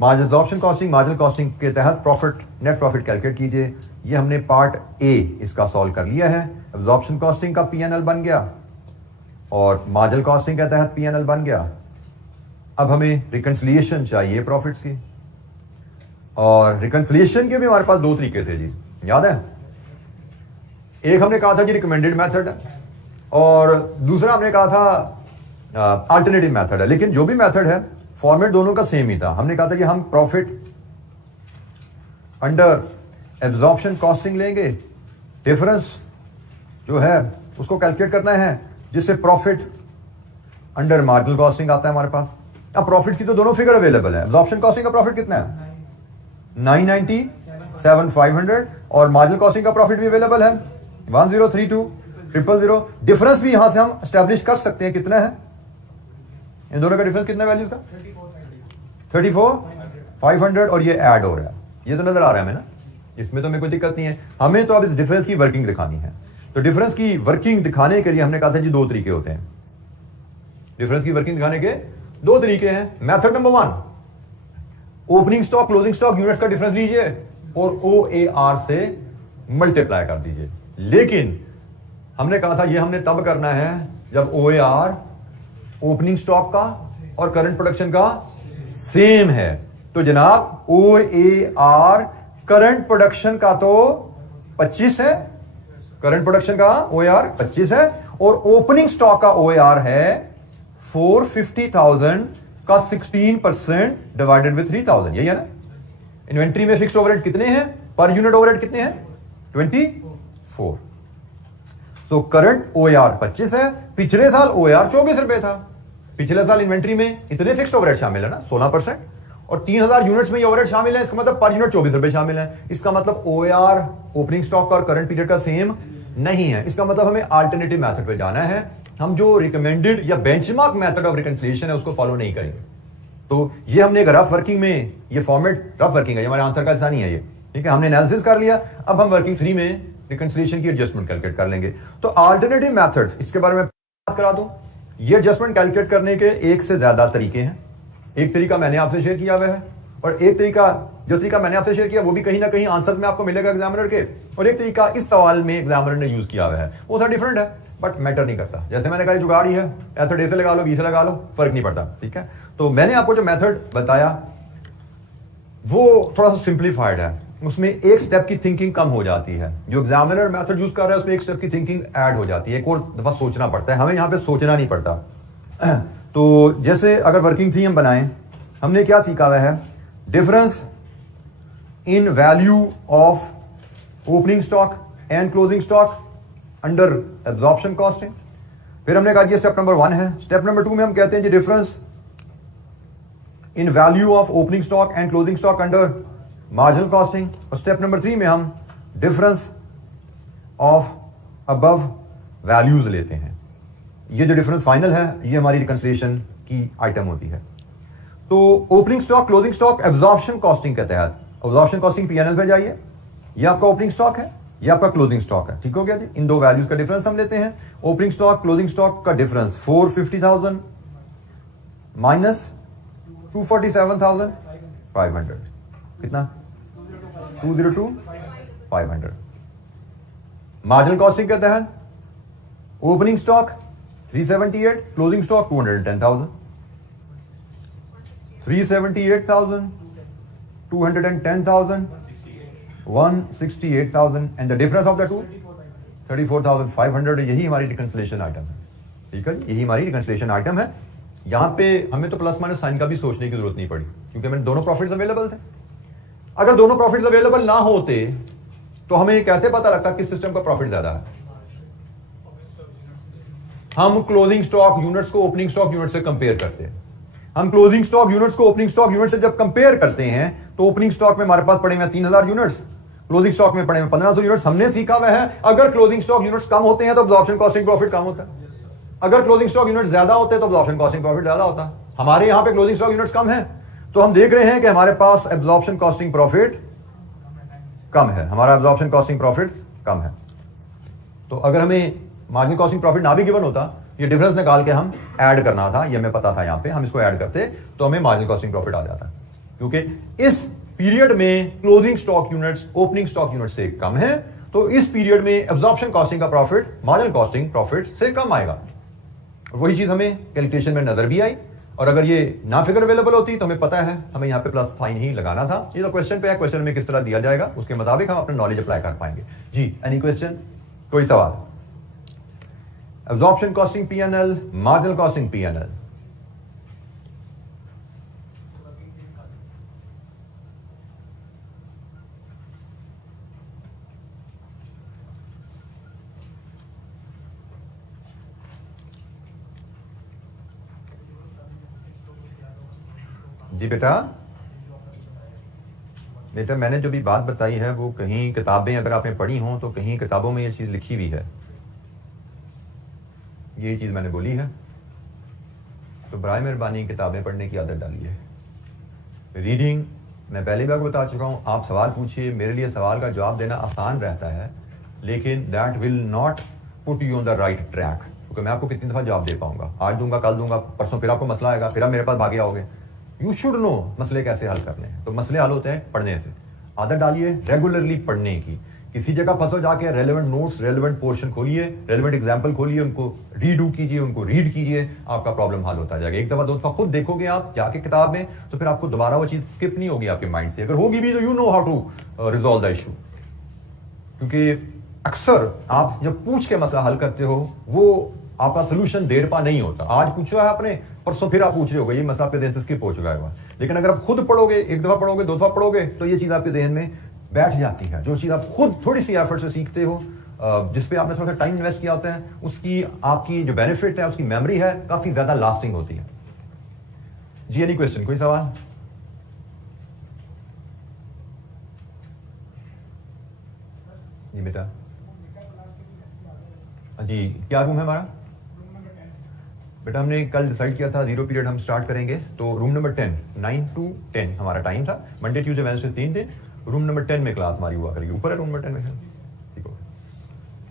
marginal absorption costing marginal costing के तहत प्रॉफिट नेट प्रॉफिट कैलकुलेट कीजिए। ये हमने पार्ट ए इसका सॉल्व कर लिया है। एब्जॉर्प्शन कॉस्टिंग का पीएनएल बन गया और मार्जिनल कॉस्टिंग के तहत पीएनएल बन गया। अब हमें रिकंसिलिएशन चाहिए प्रॉफिट्स की, और रिकंसिलिएशन के भी हमारे पास 2 तरीके थे जी, याद है। एक हमने कहा था कि रिकमेंडेड मेथड है और दूसरा हमने कहा था अल्टरनेटिव मेथड है। लेकिन जो भी मेथड है फॉर्मेट दोनों का सेम ही था। हमने कहा था कि हम प्रॉफिट अंडर एब्जॉर्प्शन कॉस्टिंग लेंगे, डिफरेंस जो है उसको कैलकुलेट करना है, जिससे प्रॉफिट अंडर मार्जिनल कॉस्टिंग आता है हमारे पास। अब प्रॉफिट की तो दोनों फिगर अवेलेबल है। एब्जॉर्प्शन कॉस्टिंग का प्रॉफिट कितना है 997,500 और मार्जिनल कॉस्टिंग का प्रॉफिट भी अवेलेबल है 1032,000। डिफरेंस भी यहां से हम एस्टेब्लिश कर सकते हैं कितना है, इन दोनों का डिफरेंस कितना वैल्यूज का 34,500, और ये ऐड हो रहा है, ये तो नजर आ रहा है हमें ना, इसमें तो हमें कोई दिक्कत नहीं है। हमें तो अब इस डिफरेंस की वर्किंग दिखानी है। तो डिफरेंस की वर्किंग दिखाने के लिए हमने कहा था जी 2 तरीके होते हैं। डिफरेंस की वर्किंग दिखाने के 2 तरीके हैं। Method number 1, opening stock closing stock units का डिफरेंस लीजिए और OAR से मल्टीप्लाई कर दीजिए। लेकिन हमने कहा था ये हमने तब करना है जब OAR ओपनिंग स्टॉक का और करंट प्रोडक्शन का सेम है। तो जनाब OAR करंट प्रोडक्शन का तो 25 है, करंट प्रोडक्शन का OAR 25 है, और ओपनिंग स्टॉक का OAR है 450,000 का 16% डिवाइडेड विद 3,000, यही है ना। इन्वेंट्री में फिक्स्ड ओवरहेड कितने हैं, पर यूनिट ओवरहेड कितने हैं 24। तो करंट OAR 25 है, पिछले साल OAR 24 रुपए था। पिछले साल इन्वेंट्री में इतने फिक्स्ड ओवरहेड शामिल है ना 16%, और 3,000 यूनिट्स में ये ओवरहेड शामिल है। इसका मतलब पर यूनिट 24 रुपए शामिल है। इसका मतलब OAR ओपनिंग स्टॉक और करंट पीरियड का सेम नहीं है। इसका मतलब हमें अल्टरनेटिव मेथड पे जाना है। हम जो रिकमेंडेड या बेंचमार्क मेथड ऑफ रिकंसिलिएशन है उसको फॉलो नहीं करेंगे। तो ये हमने एक रफ वर्किंग में, ये फॉर्मेट रफ वर्किंग है, हमारे आंसर का हिस्सा नहीं है ये, ठीक है। हमने एनालिसिस कर लिया, अब हम वर्किंग 3 में रिकंसिलिएशन की एडजस्टमेंट कैलकुलेट कर लेंगे। तो अल्टरनेटिव मेथड, इसके बारे में बात करा दूं। ये एडजस्टमेंट कैलकुलेट करने के एक से ज्यादा तरीके हैं। एक तरीका मैंने आपसे शेयर किया हुआ है, और एक तरीका जो तरीका मैंने आपसे शेयर किया वो भी कहीं ना कहीं आंसर में आपको मिलेगा एग्जामिनर के, और एक तरीका इस सवाल में एग्जामिनर ने यूज किया हुआ है, वो थोड़ा डिफरेंट है बट मैटर नहीं करता। जैसे मैंने कहा जुगाड़ ही है, ऐसा डे से लगा लो, बी से लगा लो, फर्क नहीं पड़ता, ठीक है। तो मैंने आपको जो मेथड बताया वो थोड़ा सा सिंप्लीफाइड है, उसमें एक स्टेप की थिंकिंग कम हो जाती है। जो एग्जामिनर मेथड यूज कर रहा है उसमें एक स्टेप की थिंकिंग ऐड हो जाती है, एक और दफा सोचना पड़ता है। हमें यहाँ पे सोचना नहीं पड़ता। तो जैसे अगर वर्किंग 3 हम बनाएं, हमने क्या सीखा हुआ है, difference in value of opening stock and closing stock under absorption costing. फिर हमने कहा ये स्टेप नंबर 1 है। स्टेप नंबर 2 में हम कहते हैं जी difference in value of opening stock and closing stock under marginal costing, और स्टेप नंबर 3 में हम डिफरेंस ऑफ अबव वैल्यूज लेते हैं। ये जो डिफरेंस फाइनल है ये हमारी रिकंसिलिएशन की आइटम होती है। तो opening stock closing stock absorption costing के तहत, एब्जॉर्प्शन कॉस्टिंग पीएनएल पे जाइए, ये आपका ओपनिंग स्टॉक है, ये आपका क्लोजिंग स्टॉक है, ठीक हो गया जी। इन दो वैल्यूज का डिफरेंस हम लेते हैं। ओपनिंग स्टॉक क्लोजिंग स्टॉक का डिफरेंस 450,000 माइनस 247,500 कितना 202,500। मार्जिनल कॉस्टिंग के तहत opening stock 378, closing stock 210,000, 378,000, 210,000, 168,000 and the difference of the two 34,500। यही हमारी रिकंसिलिएशन आइटम है, ठीक है, यही हमारी रिकंसिलिएशन आइटम है। यहां पे हमें तो प्लस माइनस साइन का भी सोचने की जरूरत नहीं पड़ी, क्योंकि हमें दोनों प्रॉफिट्स अवेलेबल थे। अगर दोनों प्रॉफिट्स अवेलेबल ना होते तो हमें कैसे पता लगता किस सिस्टम का प्रॉफिट ज्यादा है? हम क्लोजिंग स्टॉक यूनिट्स को ओपनिंग स्टॉक यूनिट से कंपेयर करते हैं। हम क्लोजिंग स्टॉक यूनिट्स को ओपनिंग स्टॉक यूनिट से जब कंपेयर करते हैं तो ओपनिंग स्टॉक में हमारे पास पड़े हुए 3,000 यूनिट्स, क्लोजिंग स्टॉक में पड़े हुए 1,500 यूनिट्स। हमने सीखा हुआ है अगर क्लोजिंग स्टॉक यूनिट्स कम होते हैं तो अब्जॉर्प्शन कॉस्टिंग प्रॉफिट कम होता है, अगर क्लोजिंग स्टॉक यूनिट्स ज्यादा होते हैं तो अब्जॉर्प्शन कॉस्टिंग प्रॉफिट ज्यादा होता है। हमारे यहां पे क्लोजिंग स्टॉक यूनिट्स कम है तो हम देख रहे हैं कि हमारे पास अब्जॉर्प्शन कॉस्टिंग प्रॉफिट कम है, हमारा अब्जॉर्प्शन कॉस्टिंग प्रॉफिट कम है। तो अगर हमें मार्जिनल कॉस्टिंग प्रॉफिट ना भी गिवन होता, ये डिफरेंस निकाल के हम ऐड करना था, ये हमें पता था, यहां पे हम इसको ऐड करते तो हमें मार्जिनल कॉस्टिंग प्रॉफिट आ जाता, क्योंकि इस पीरियड में closing stock units opening stock unit से कम है, तो इस पीरियड में अब्जॉर्प्शन कॉस्टिंग का प्रॉफिट मार्जिनल कॉस्टिंग प्रॉफिट से कम आएगा। वही चीज हमें कैलकुलेशन में नजर भी आई, और अगर ये ना फिगर अवेलेबल होती तो हमें पता है हमें यहाँ पे प्लस साइन ही लगाना था। ये तो क्वेश्चन पे है, क्वेश्चन में किस तरह दिया जाएगा उसके मुताबिक हम अपना नॉलेज अप्लाई कर पाएंगे। जी, एनी क्वेश्चन, कोई सवाल? Absorption costing P&L, marginal costing P&L। जी बेटा मैंने जो भी बात बताई है वो कहीं किताबें अगर आपने पढ़ी हों तो कहीं किताबों में ये चीज लिखी हुई है, ये चीज मैंने बोली है। तो बराए मेहरबानी किताबें पढ़ने की आदत डालिए। रीडिंग मैं पहले भी आपको बता चुका हूं, आप सवाल पूछिए, मेरे लिए सवाल का जवाब देना आसान रहता है, लेकिन that will not put you on the right track, क्योंकि मैं आपको कितनी दफा जवाब दे पाऊंगा, आज दूंगा, कल दूंगा, परसों फिर आपको मसला आएगा, फिर आप मेरे पास भागे आओगे। यू शुड नो मसले कैसे हल करने हैं। तो मसले हल होते हैं पढ़ने से। आदत डालिए रेगुलरली पढ़ने की। किसी जगह फंसो जाके रेलेवेंट नोट्स, रेलेवेंट पोर्शन खोलिए, रेलेवेंट एग्जांपल खोलिए, उनको रीडू कीजिए, उनको रीड कीजिए, आपका प्रॉब्लम हल होता जाएगा। एक दफा दो दफा खुद देखोगे आप जाके किताब में, तो फिर आपको दोबारा वो चीज स्किप नहीं होगी आपके माइंड से। अगर होगी भी तो you know how to resolve the issue, क्योंकि अक्सर आप जब पूछ के मसला हल करते हो वो आपका सोल्यूशन देर पा नहीं होता। आज पूछा है आपने, परसों फिर आप पूछ रहे होगे, ये मसला आपके ज़हन से स्किप हो चुका है। लेकिन अगर आप खुद पढ़ोगे, एक दफा पढ़ोगे, दो दफा पढ़ोगे, तो ये चीज आपके ज़हन में बैठ जाती है। जो चीज आप खुद थोड़ी सी एफर्ट से सीखते हो, जिसपे आपने थोड़ा सा टाइम इन्वेस्ट किया होता है, उसकी आपकी जो बेनिफिट है, उसकी मेमोरी है, काफी ज्यादा लास्टिंग होती है। जी, एनी क्वेश्चन, कोई सवाल? जी बेटा, जी क्या रूम है हमारा? बेटा हमने कल डिसाइड किया था 0 पीरियड हम स्टार्ट करेंगे, तो रूम नंबर 10 9 to 10 हमारा टाइम था। मंडे ट्यूसडे वेडनेसडे 3 दिन, रूम नंबर 10 में क्लास हमारी हुआ करेगी। ऊपर है रूम नंबर 10 में, ठीक हो।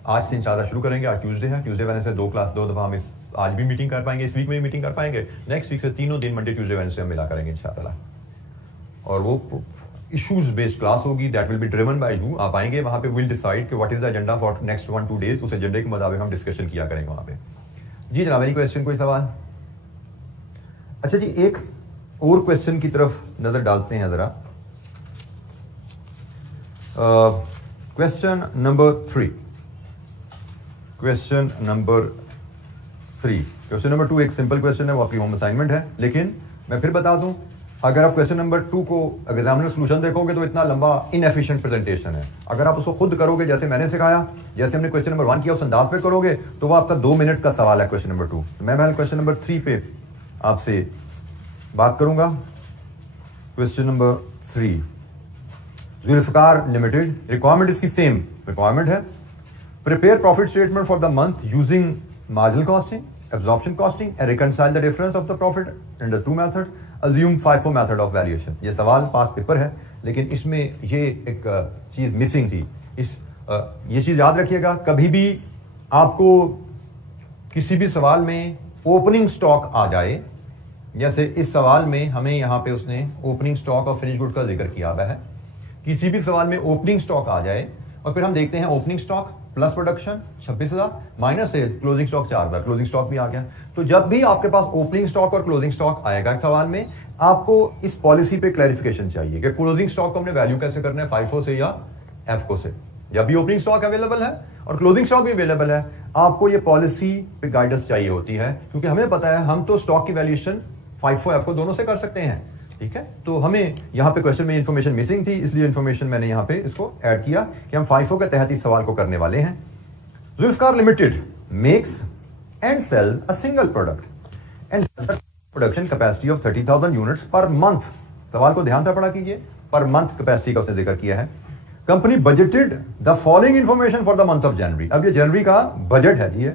आज से इंशाल्लाह शुरू करेंगे। आज ट्यूसडे है, ट्यूसडे वेडनेसडे 2 क्लास, 2 दफा हम आज भी मीटिंग कर पाएंगे, इस वीक में भी मीटिंग कर पाएंगे। नेक्स्ट वीक से तीनों दिन मंडे ट्यूसडे वेडनेसडे हम मिला करेंगे इंशाल्लाह। और वो इश्यूज बेस्ड क्लास होगी, that will be driven by you. आप आएंगे वहां पे, विल डिसाइड कि what is the agenda for next 1-2 days, उस एजेंडे के मुताबिक हम डिस्कशन किया करेंगे वहां पे। जी जनाब, एनी क्वेश्चन, कोई सवाल? अच्छा जी, एक और क्वेश्चन की तरफ नजर डालते हैं जरा। Question number 3, question number 3। Question number 2 एक सिंपल क्वेश्चन है, वो आपकी होम असाइनमेंट है, लेकिन मैं फिर बता दूं, अगर आप क्वेश्चन नंबर 2 को एग्जामिनर सोल्यूशन देखोगे तो इतना लंबा इनएफिशिएंट प्रेजेंटेशन है। अगर आप उसको खुद करोगे, जैसे मैंने सिखाया, जैसे हमने क्वेश्चन नंबर 1 किया, उस अंदाज पे करोगे, तो वो आपका 2 मिनट का सवाल है क्वेश्चन नंबर 2। मैं क्वेश्चन नंबर 3 पे आपसे बात करूंगा। Question number 3, Zulfikar limited, requirement इसकी सेम रिक्वायरमेंट है। Prepare profit statement for the month using marginal costing, absorption costing and reconcile the difference of the profit in the 2 method, assume FIFO method of valuation. ये सवाल पास paper है, लेकिन इसमें ये एक चीज मिसिंग थी। इस ये चीज याद रखिएगा, कभी भी आपको किसी भी सवाल में ओपनिंग स्टॉक आ जाए, जैसे इस सवाल में हमें यहां पे उसने ओपनिंग स्टॉक और फिनिश गुड का जिक्र किया हुआ है, किसी भी सवाल में ओपनिंग स्टॉक आ जाए और फिर हम देखते हैं opening stock plus production 26,000 minus से क्लोजिंग स्टॉक 4,000, क्लोजिंग स्टॉक भी आ गया। तो जब भी आपके पास ओपनिंग स्टॉक और क्लोजिंग स्टॉक आएगा सवाल में, आपको इस पॉलिसी पे क्लैरिफिकेशन चाहिए कि क्लोजिंग स्टॉक को हमने वैल्यू कैसे करना है, FIFO से या FCO से। जब भी ओपनिंग स्टॉक अवेलेबल है और क्लोजिंग स्टॉक भी अवेलेबल है, आपको ये पॉलिसी पे गाइडेंस चाहिए होती है, क्योंकि हमें पता है हम तो स्टॉक की वैल्यूएशन FIFO FCO दोनों से कर सकते हैं, ठीक है। तो हमें यहां पे क्वेश्चन में इंफॉर्मेशन मिसिंग थी, इसलिए इंफॉर्मेशन मैंने यहां पे इसको ऐड किया कि हम FIFO के तहत इस सवाल को करने वाले हैं। Zulfikar limited makes and sell a single product and production capacity of 30,000 units per month. सवाल को ध्यान से पढ़ा कीजिए, पर मंथ कैपेसिटी का उसने जिक्र किया है। Company budgeted the following information for the month of जनवरी। अब ये जनवरी का बजट है जी,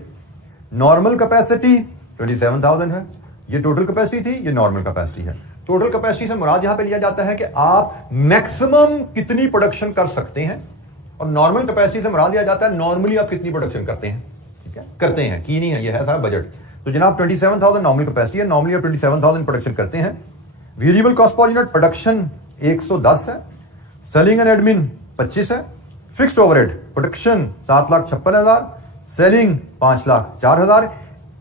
नॉर्मल कैपेसिटी 27,000 है, ये टोटल कैपेसिटी थी, ये नॉर्मल कैपेसिटी है। टोटल कैपेसिटी से मुराद यहां पे लिया जाता है कि आप मैक्सिमम कितनी प्रोडक्शन कर सकते हैं, और नॉर्मल कैपेसिटी से मुराद लिया जाता है नॉर्मली आप कितनी प्रोडक्शन करते हैं, ठीक है, करते हैं की नहीं है, ये है सारा बजट। तो जनाब 27,000 नॉर्मल कैपेसिटी है, नॉर्मली आप 27,000 प्रोडक्शन करते हैं। Variable cost per unit production 110 है, सेलिंग एंड एडमिन 25 है, fixed overhead production 7,56,000, selling 5,04,000,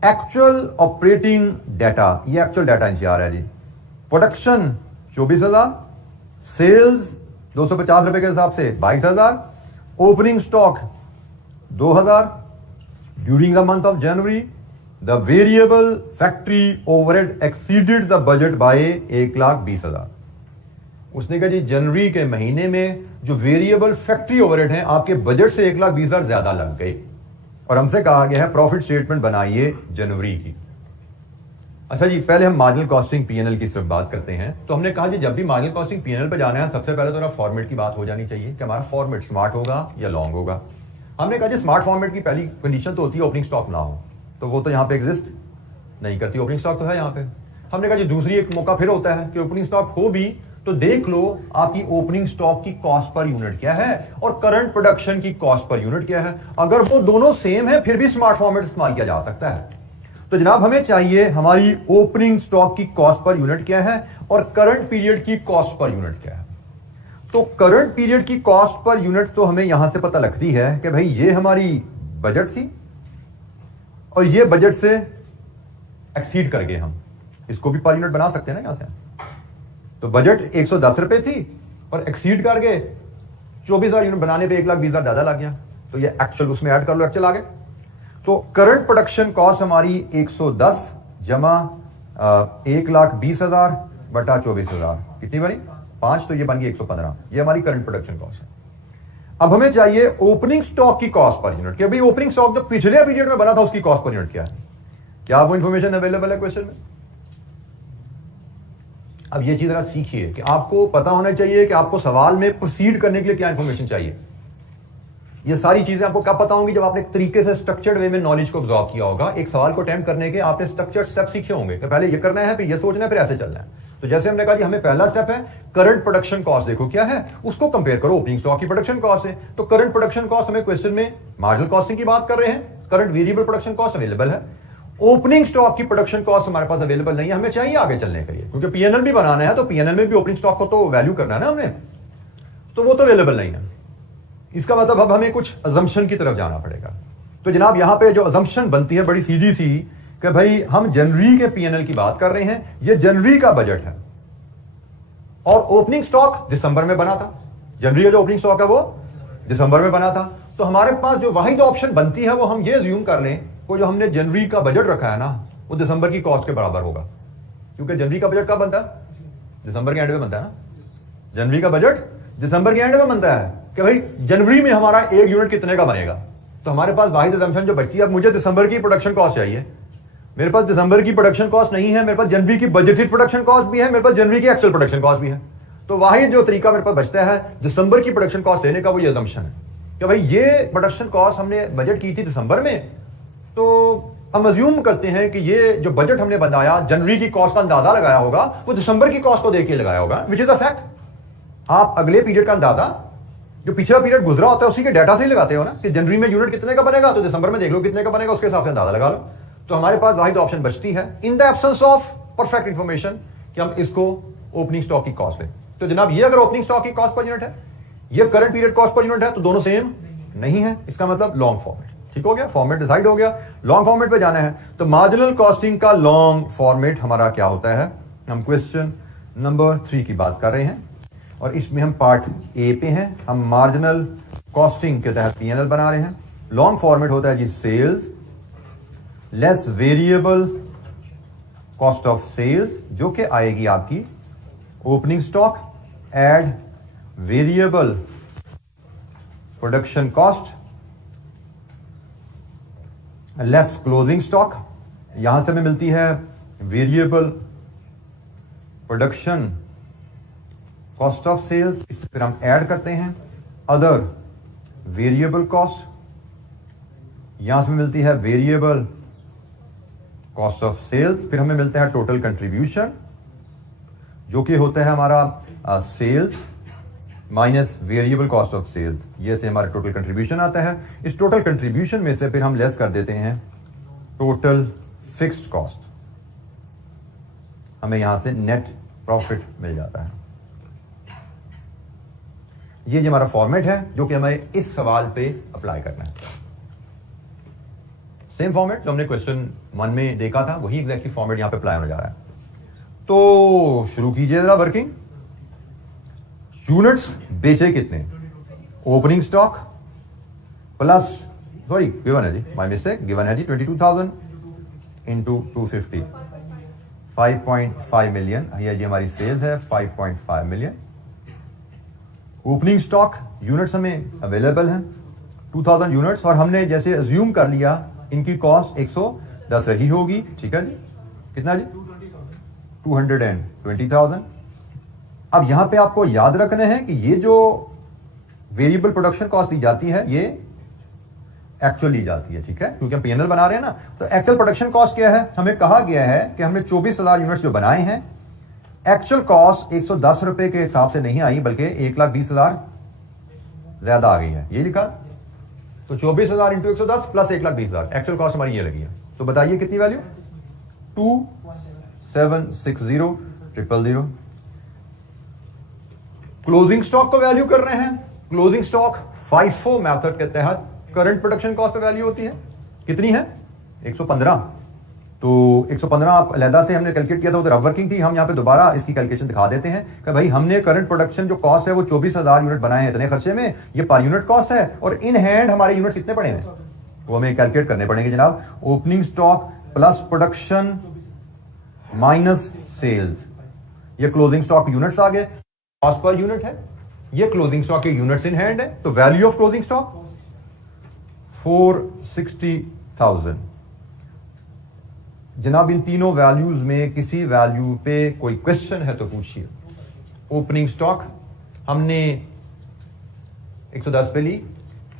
actual operating data, ये एक्चुअल डाटा एनसीआर है जी, प्रोडक्शन 24,000, सेल्स 250 रुपए के हिसाब से 22,000, opening stock 2,000। During the month of January the variable factory overhead exceeded the budget by 1,20,000। उसने कहा जी जनवरी के महीने में जो वेरिएबल फैक्ट्री ओवरहेड हैं आपके बजट से 1,20,000 ज्यादा लग गए, और हमसे कहा गया है प्रॉफिट स्टेटमेंट बनाइए जनवरी की। अच्छा जी, पहले हम मार्जिनल कॉस्टिंग पीएनएल की सिर्फ बात करते हैं। तो हमने कहा जी जब भी मार्जिनल कॉस्टिंग पीएनएल पे जाना है, सबसे पहले तो ना फॉर्मेट की बात हो जानी चाहिए कि हमारा फॉर्मेट स्मार्ट होगा या लॉन्ग होगा। हमने कहा जी स्मार्ट फॉर्मेट की पहली कंडीशन तो होती है ओपनिंग स्टॉक ना हो, तो वो तो यहाँ पे एग्जिस्ट नहीं करती, ओपनिंग स्टॉक तो है यहाँ पे। हमने कहा जी दूसरी एक मौका फिर होता है कि ओपनिंग स्टॉक हो भी तो देख लो आपकी ओपनिंग स्टॉक की कॉस्ट पर यूनिट क्या है और करंट प्रोडक्शन की कॉस्ट पर यूनिट क्या है। अगर वो दोनों सेम है फिर भी स्मार्ट फॉर्मेट इस्तेमाल किया जा सकता है। तो जनाब हमें चाहिए हमारी ओपनिंग स्टॉक की कॉस्ट पर यूनिट क्या है और करंट पीरियड की कॉस्ट पर यूनिट क्या है। तो करंट पीरियड की कॉस्ट पर यूनिट तो हमें यहां से पता लगती है कि भाई ये हमारी बजट थी और ये बजट से एक्सीड कर गए, हम इसको भी पर यूनिट बना सकते हैं ना यहां से। तो बजट 110 रुपए थी और एक्सीड कर गए 24,000 यूनिट बनाने पे 1,20,000 ज्यादा लग गया, तो ये एक्चुअल उसमें ऐड कर लो, एक्चुअल आ गए। तो करंट प्रोडक्शन कॉस्ट हमारी 110 जमा 1,20,000 बटा 24,000 कितनी बनी 5, तो ये बन गई 115। ये हमारी करंट प्रोडक्शन कॉस्ट है। अब हमें चाहिए ओपनिंग स्टॉक की कॉस्ट पर यूनिट, कि भाई ओपनिंग स्टॉक जो पिछले पीरियड में बना था उसकी कॉस्ट पर यूनिट क्या है। क्या वो इंफॉर्मेशन अवेलेबल है क्वेश्चन में? अब ये चीज जरा सीखिए कि आपको पता होना चाहिए कि आपको सवाल में प्रोसीड करने के लिए क्या इंफॉर्मेशन चाहिए। ये सारी चीजें आपको कब पता होंगी? जब आपने एक तरीके से स्ट्रक्चर्ड वे में नॉलेज को ऑब्जॉर्व किया होगा। एक सवाल को अटेम्प्ट करने के आपने स्ट्रक्चर्ड स्टेप सीखे होंगे कि पहले ये करना है, फिर ये सोचना है, फिर ऐसे चलना है। तो जैसे हमने कहा कि हमें पहला स्टेप है करंट प्रोडक्शन कॉस्ट, देखो क्या है, उसको कंपेयर करो ओपनिंग स्टॉक की प्रोडक्शन कॉस्ट से। तो करंट प्रोडक्शन कॉस्ट हमें क्वेश्चन में मार्जिनल कॉस्टिंग की बात कर रहे हैं, current variable production cost available है, ओपनिंग स्टॉक की प्रोडक्शन कॉस्ट हमारे पास अवेलेबल नहीं है, हमें चाहिए आगे चलने के लिए, क्योंकि पीएनएल भी बनाना है, तो पीएनएल में भी ओपनिंग स्टॉक को तो वैल्यू करना है ना हमने, तो वो तो अवेलेबल नहीं है। इसका मतलब अब हमें कुछ अजम्पशन की तरफ जाना पड़ेगा। तो जनाब यहां पे जो अजम्पशन बनती है बड़ी सीधी सी कि भाई हम जनवरी के पीएनएल की बात कर रहे हैं, ये जनवरी का बजट है और ओपनिंग स्टॉक दिसंबर में बना था। जनवरी का जो ओपनिंग स्टॉक है वो दिसंबर में बना था। तो हमारे पास जो वाहिद ऑप्शन बनती है वो हम ये अज्यूम कर लें वो जो हमने जनवरी का बजट रखा है ना वो दिसंबर की कॉस्ट के बराबर होगा, क्योंकि जनवरी का बजट कब बनता है? दिसंबर के एंड में बनता है ना। जनवरी का बजट दिसंबर के एंड में बनता है कि भाई जनवरी में हमारा एक यूनिट कितने का बनेगा। तो हमारे पास वाहिद असम्पशन जो बचती है, अब मुझे दिसंबर की प्रोडक्शन कॉस्ट चाहिए, मेरे पास दिसंबर की प्रोडक्शन कॉस्ट नहीं है, मेरे पास जनवरी की बजटेड प्रोडक्शन कॉस्ट भी है, मेरे पास जनवरी की एक्चुअल प्रोडक्शन कॉस्ट भी है। तो वाहिद जो तरीका मेरे पास बचता है दिसंबर की प्रोडक्शन कॉस्ट लेने का वो ये असम्पशन है कि भाई ये प्रोडक्शन कॉस्ट हमने बजट की थी दिसंबर में, तो हम अज्यूम करते हैं कि ये जो बजट हमने बनाया जनवरी की कॉस्ट का अंदाजा लगाया होगा वो दिसंबर की कॉस्ट को देख के लगाया होगा, विच इज अ फैक्ट। आप अगले पीरियड का अंदाजा जो पिछला पीरियड गुजरा होता है उसी के डाटा से ही लगाते हो ना कि जनवरी में यूनिट कितने का बनेगा, तो दिसंबर में देख लो कितने का बनेगा, उसके हिसाब से अंदाजा लगा लो। तो हमारे पास वाहिद ऑप्शन बचती है in the absence of perfect information कि हम इसको ओपनिंग स्टॉक की कॉस्ट लें। तो जनाब ये अगर ओपनिंग स्टॉक की कॉस्ट पर यूनिट है, ये current period cost per unit है, तो दोनों सेम नहीं है। इसका मतलब लॉन्ग फॉर्मेट। ठीक हो गया, फॉर्मेट डिसाइड हो गया, लॉन्ग फॉर्मेट पे जाना है। तो मार्जिनल कॉस्टिंग का लॉन्ग फॉर्मेट हमारा क्या होता है, हम क्वेश्चन नंबर 3 की बात कर रहे हैं और इसमें हम पार्ट ए पे हैं। हम मार्जिनल कॉस्टिंग के तहत पीएनएल बना रहे हैं। लॉन्ग फॉर्मेट होता है जी sales less variable cost of sales, जो कि आएगी आपकी opening stock add variable production cost less closing stock. यहां से हमें मिलती है variable production cost of sales, इस फिर हम ऐड करते हैं अदर वेरिएबल कॉस्ट, यहां से मिलती है वेरिएबल कॉस्ट ऑफ सेल्स, फिर हमें मिलता है टोटल कंट्रीब्यूशन जो कि होता है हमारा sales minus variable cost of sales, ये से हमारा टोटल कंट्रीब्यूशन आता है। इस टोटल कंट्रीब्यूशन में से फिर हम लेस कर देते हैं टोटल फिक्स्ड कॉस्ट, हमें यहां से नेट प्रॉफिट मिल जाता है। ये हमारा फॉर्मेट है जो कि हमें इस सवाल पे अप्लाई करना है। सेम फॉर्मेट जो हमने क्वेश्चन 1 में देखा था, वही एग्जैक्टली फॉर्मेट यहां पे अप्लाई होने जा रहा है। तो शुरू कीजिए जरा वर्किंग। यूनिट्स बेचे कितने, opening stock plus sorry given है जी, माय मिस्टेक, गिवन है जी 22,000 इंटू 250 5.5 मिलियन, ये जी हमारी सेल्स है 5.5 मिलियन। ओपनिंग स्टॉक यूनिट्स हमें अवेलेबल हैं 2000 यूनिट्स, और हमने जैसे अज्यूम कर लिया इनकी कॉस्ट 110 रही होगी। ठीक है जी, कितना जी 220,000। अब यहां पे आपको याद रखना है कि ये जो वेरिएबल प्रोडक्शन कॉस्ट ली जाती है ये एक्चुअल ली जाती है। ठीक है, क्योंकि हम पीएनएल बना रहे हैं ना, तो एक्चुअल प्रोडक्शन कॉस्ट क्या है, हमें कहा गया है कि हमने 24,000 यूनिट्स जो बनाए हैं, एक्चुअल कॉस्ट 110 रुपए के हिसाब से नहीं आई बल्कि 1,20,000 ज्यादा आ गई है, ये लिखा। तो 24,000 इंटू 110 प्लस 1,20,000 एक्चुअल कॉस्ट हमारी ये लगी है। तो बताइए कितनी वैल्यू, 2760,000। क्लोजिंग स्टॉक को वैल्यू कर रहे हैं। क्लोजिंग स्टॉक FIFO मेथड के तहत करंट प्रोडक्शन कॉस्ट पे वैल्यू होती है, कितनी है 115। तो 115 आप अलहदा से हमने कैलकुलेट किया था, उधर वर्किंग थी, हम यहां पे दोबारा इसकी कैलकुलेशन दिखा देते हैं कि भाई हमने करंट प्रोडक्शन जो कॉस्ट है वो 24,000 यूनिट बनाए हैं इतने खर्चे में, ये पर यूनिट कॉस्ट है, और इन हैंड हमारे यूनिट कितने पड़े हैं वो हमें कैलकुलेट करने पड़ेंगे जनाब। Opening stock plus production minus sales, ये क्लोजिंग स्टॉक यूनिट्स आ गए, कॉस्ट पर यूनिट है, ये क्लोजिंग स्टॉक के यूनिट्स इन हैंड है। तो वैल्यू ऑफ क्लोजिंग स्टॉक 460,000। जनाब इन तीनों वैल्यूज में किसी वैल्यू पे कोई क्वेश्चन है तो पूछिए। ओपनिंग स्टॉक हमने 110 पे ली,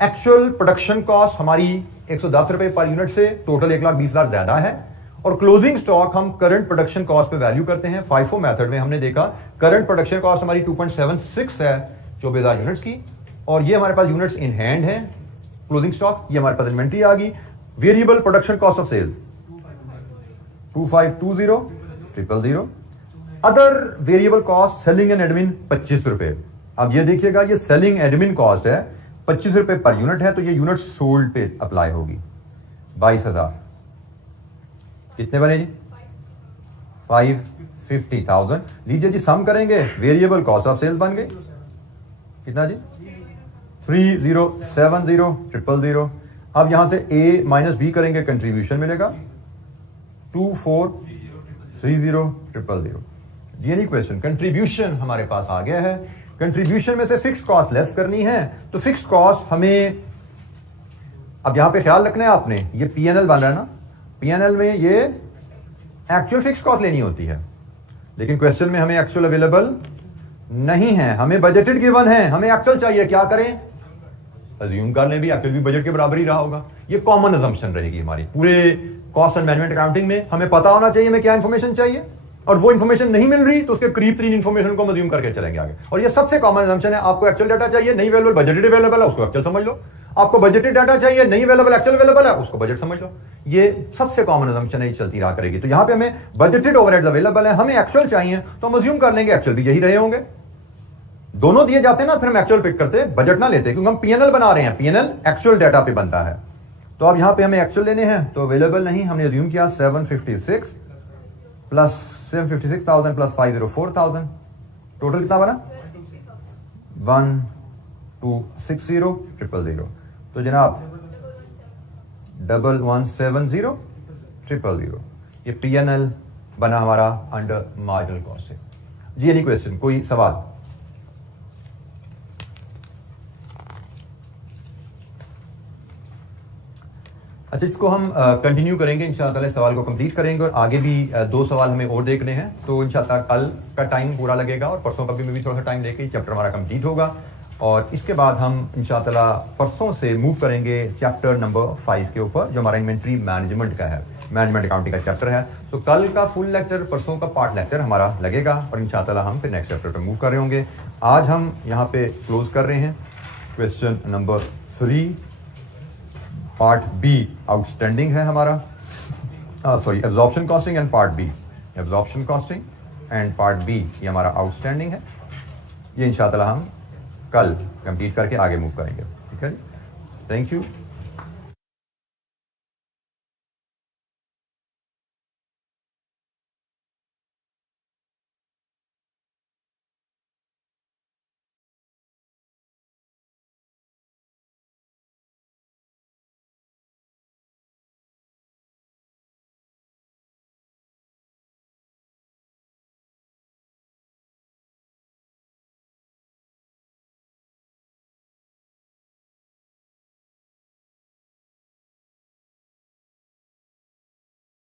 एक्चुअल प्रोडक्शन कॉस्ट हमारी 110 रुपए पर यूनिट से टोटल 1,20,000 ज्यादा है, और क्लोजिंग स्टॉक हम करंट प्रोडक्शन कॉस्ट पे वैल्यू करते हैं। FIFO मेथड में हमने देखा करंट प्रोडक्शन कॉस्ट हमारी 2.76 है 24,000 यूनिट्स की, और ये हमारे पास यूनिट्स इन हैंड है क्लोजिंग स्टॉक, ये हमारे पास इन्वेंट्री आ गई। Variable production cost of sales 2520,000। Other variable cost selling and admin 25 रुपए। अब ये देखिएगा ये सेलिंग एडमिन कॉस्ट है 25 रुपए पर यूनिट है, तो ये यूनिट सोल्ड पे अप्लाई होगी 22,000। कितने बने जी 550,000। लीजिए जी सम करेंगे, वेरिएबल कॉस्ट ऑफ सेल्स बन गए कितना जी 3070,000। अब यहां से A माइनस B करेंगे, कंट्रीब्यूशन मिलेगा 2430,000। ये नहीं क्वेश्चन, कंट्रीब्यूशन हमारे पास आ गया है। कंट्रीब्यूशन में से फिक्स कॉस्ट लेस करनी है, तो फिक्स कॉस्ट हमें अब यहां पे ख्याल रखना है आपने, ये पीएनएल बन रहा है ना, पीएनएल में ये एक्चुअल फिक्स कॉस्ट लेनी होती है, लेकिन क्वेश्चन में हमें एक्चुअल अवेलेबल नहीं है, हमें बजटेड गिवन है, हमें एक्चुअल चाहिए। क्या करें, अज्यूम कर लें भी एक्चुअल भी बजट के बराबर ही रहा होगा। ये कॉमन अजम्पशन रहेगी हमारी पूरे कॉस्ट एंड मैनेजमेंट अकाउंटिंग में। हमें पता होना चाहिए हमें क्या इंफॉर्मेशन चाहिए, और वो इन्फॉर्मेशन नहीं मिल रही तो उसके करीब तरीन इन्फॉर्मेशन को मज्यूम करके चलेंगे आगे। और ये सबसे कॉमन असम्पशन है। आपको एक्चुअल डाटा चाहिए, नहीं अवेलेबल, बजटेड अवेलेबल है, उसको एक्चुअल समझ लो। आपको बजटेड डाटा चाहिए, नहीं अवेलेबल, एक्चुअल अवेलेबल है, उसको बजट समझ लो। ये सबसे कॉमन असम्पशन है, चलती रहा करेगी। तो यहां पे हमें बजटेड ओवरहेड्स अवेलेबल है, हमें एक्चुअल चाहिए, तो हम अज्यूम कर लेंगे एक्चुअल भी यही रहे होंगे। दोनों दिए जाते हैं ना, फिर हम एक्चुअल पिक करते, बजट ना लेते, क्योंकि हम पीएनएल बना रहे हैं, पीएनएल एक्चुअल डाटा पे बनता है। तो अब यहां पे हमें एक्चुअल लेने हैं, तो अवेलेबल नहीं, हमने अज्यूम किया 756 प्लस 756,000 प्लस 504,000, टोटल कितना बना 1260,000। तो जनाब 1170,000 ये पीएनएल बना हमारा अंडर मार्जिनल कॉस्टिंग। जी एनी क्वेश्चन, कोई सवाल? अच्छा, इसको हम कंटिन्यू करेंगे इंशाअल्लाह, सवाल को कंप्लीट करेंगे और आगे भी 2 सवाल हमें और देखने हैं। तो इंशाअल्लाह कल का टाइम पूरा लगेगा और परसों का भी थोड़ा सा टाइम लेके चैप्टर हमारा कंप्लीट होगा। और इसके बाद हम इंशाअल्लाह परसों से मूव करेंगे चैप्टर नंबर 5 के ऊपर, जो हमारा इन्वेंट्री मैनेजमेंट का है, मैनेजमेंट अकाउंटिंग का चैप्टर है। तो कल का फुल लेक्चर, परसों का पार्ट लेक्चर हमारा लगेगा और इंशाअल्लाह हम फिर नेक्स्ट चैप्टर पर मूव कर रहे होंगे। आज हम यहाँ पे क्लोज कर रहे हैं question number 3, part B outstanding है हमारा, sorry absorption costing and part B, absorption costing and part B ये हमारा आउटस्टैंडिंग है। ये इंशाअल्लाह हम कल कंप्लीट करके आगे मूव करेंगे। ठीक है जी, थैंक यू।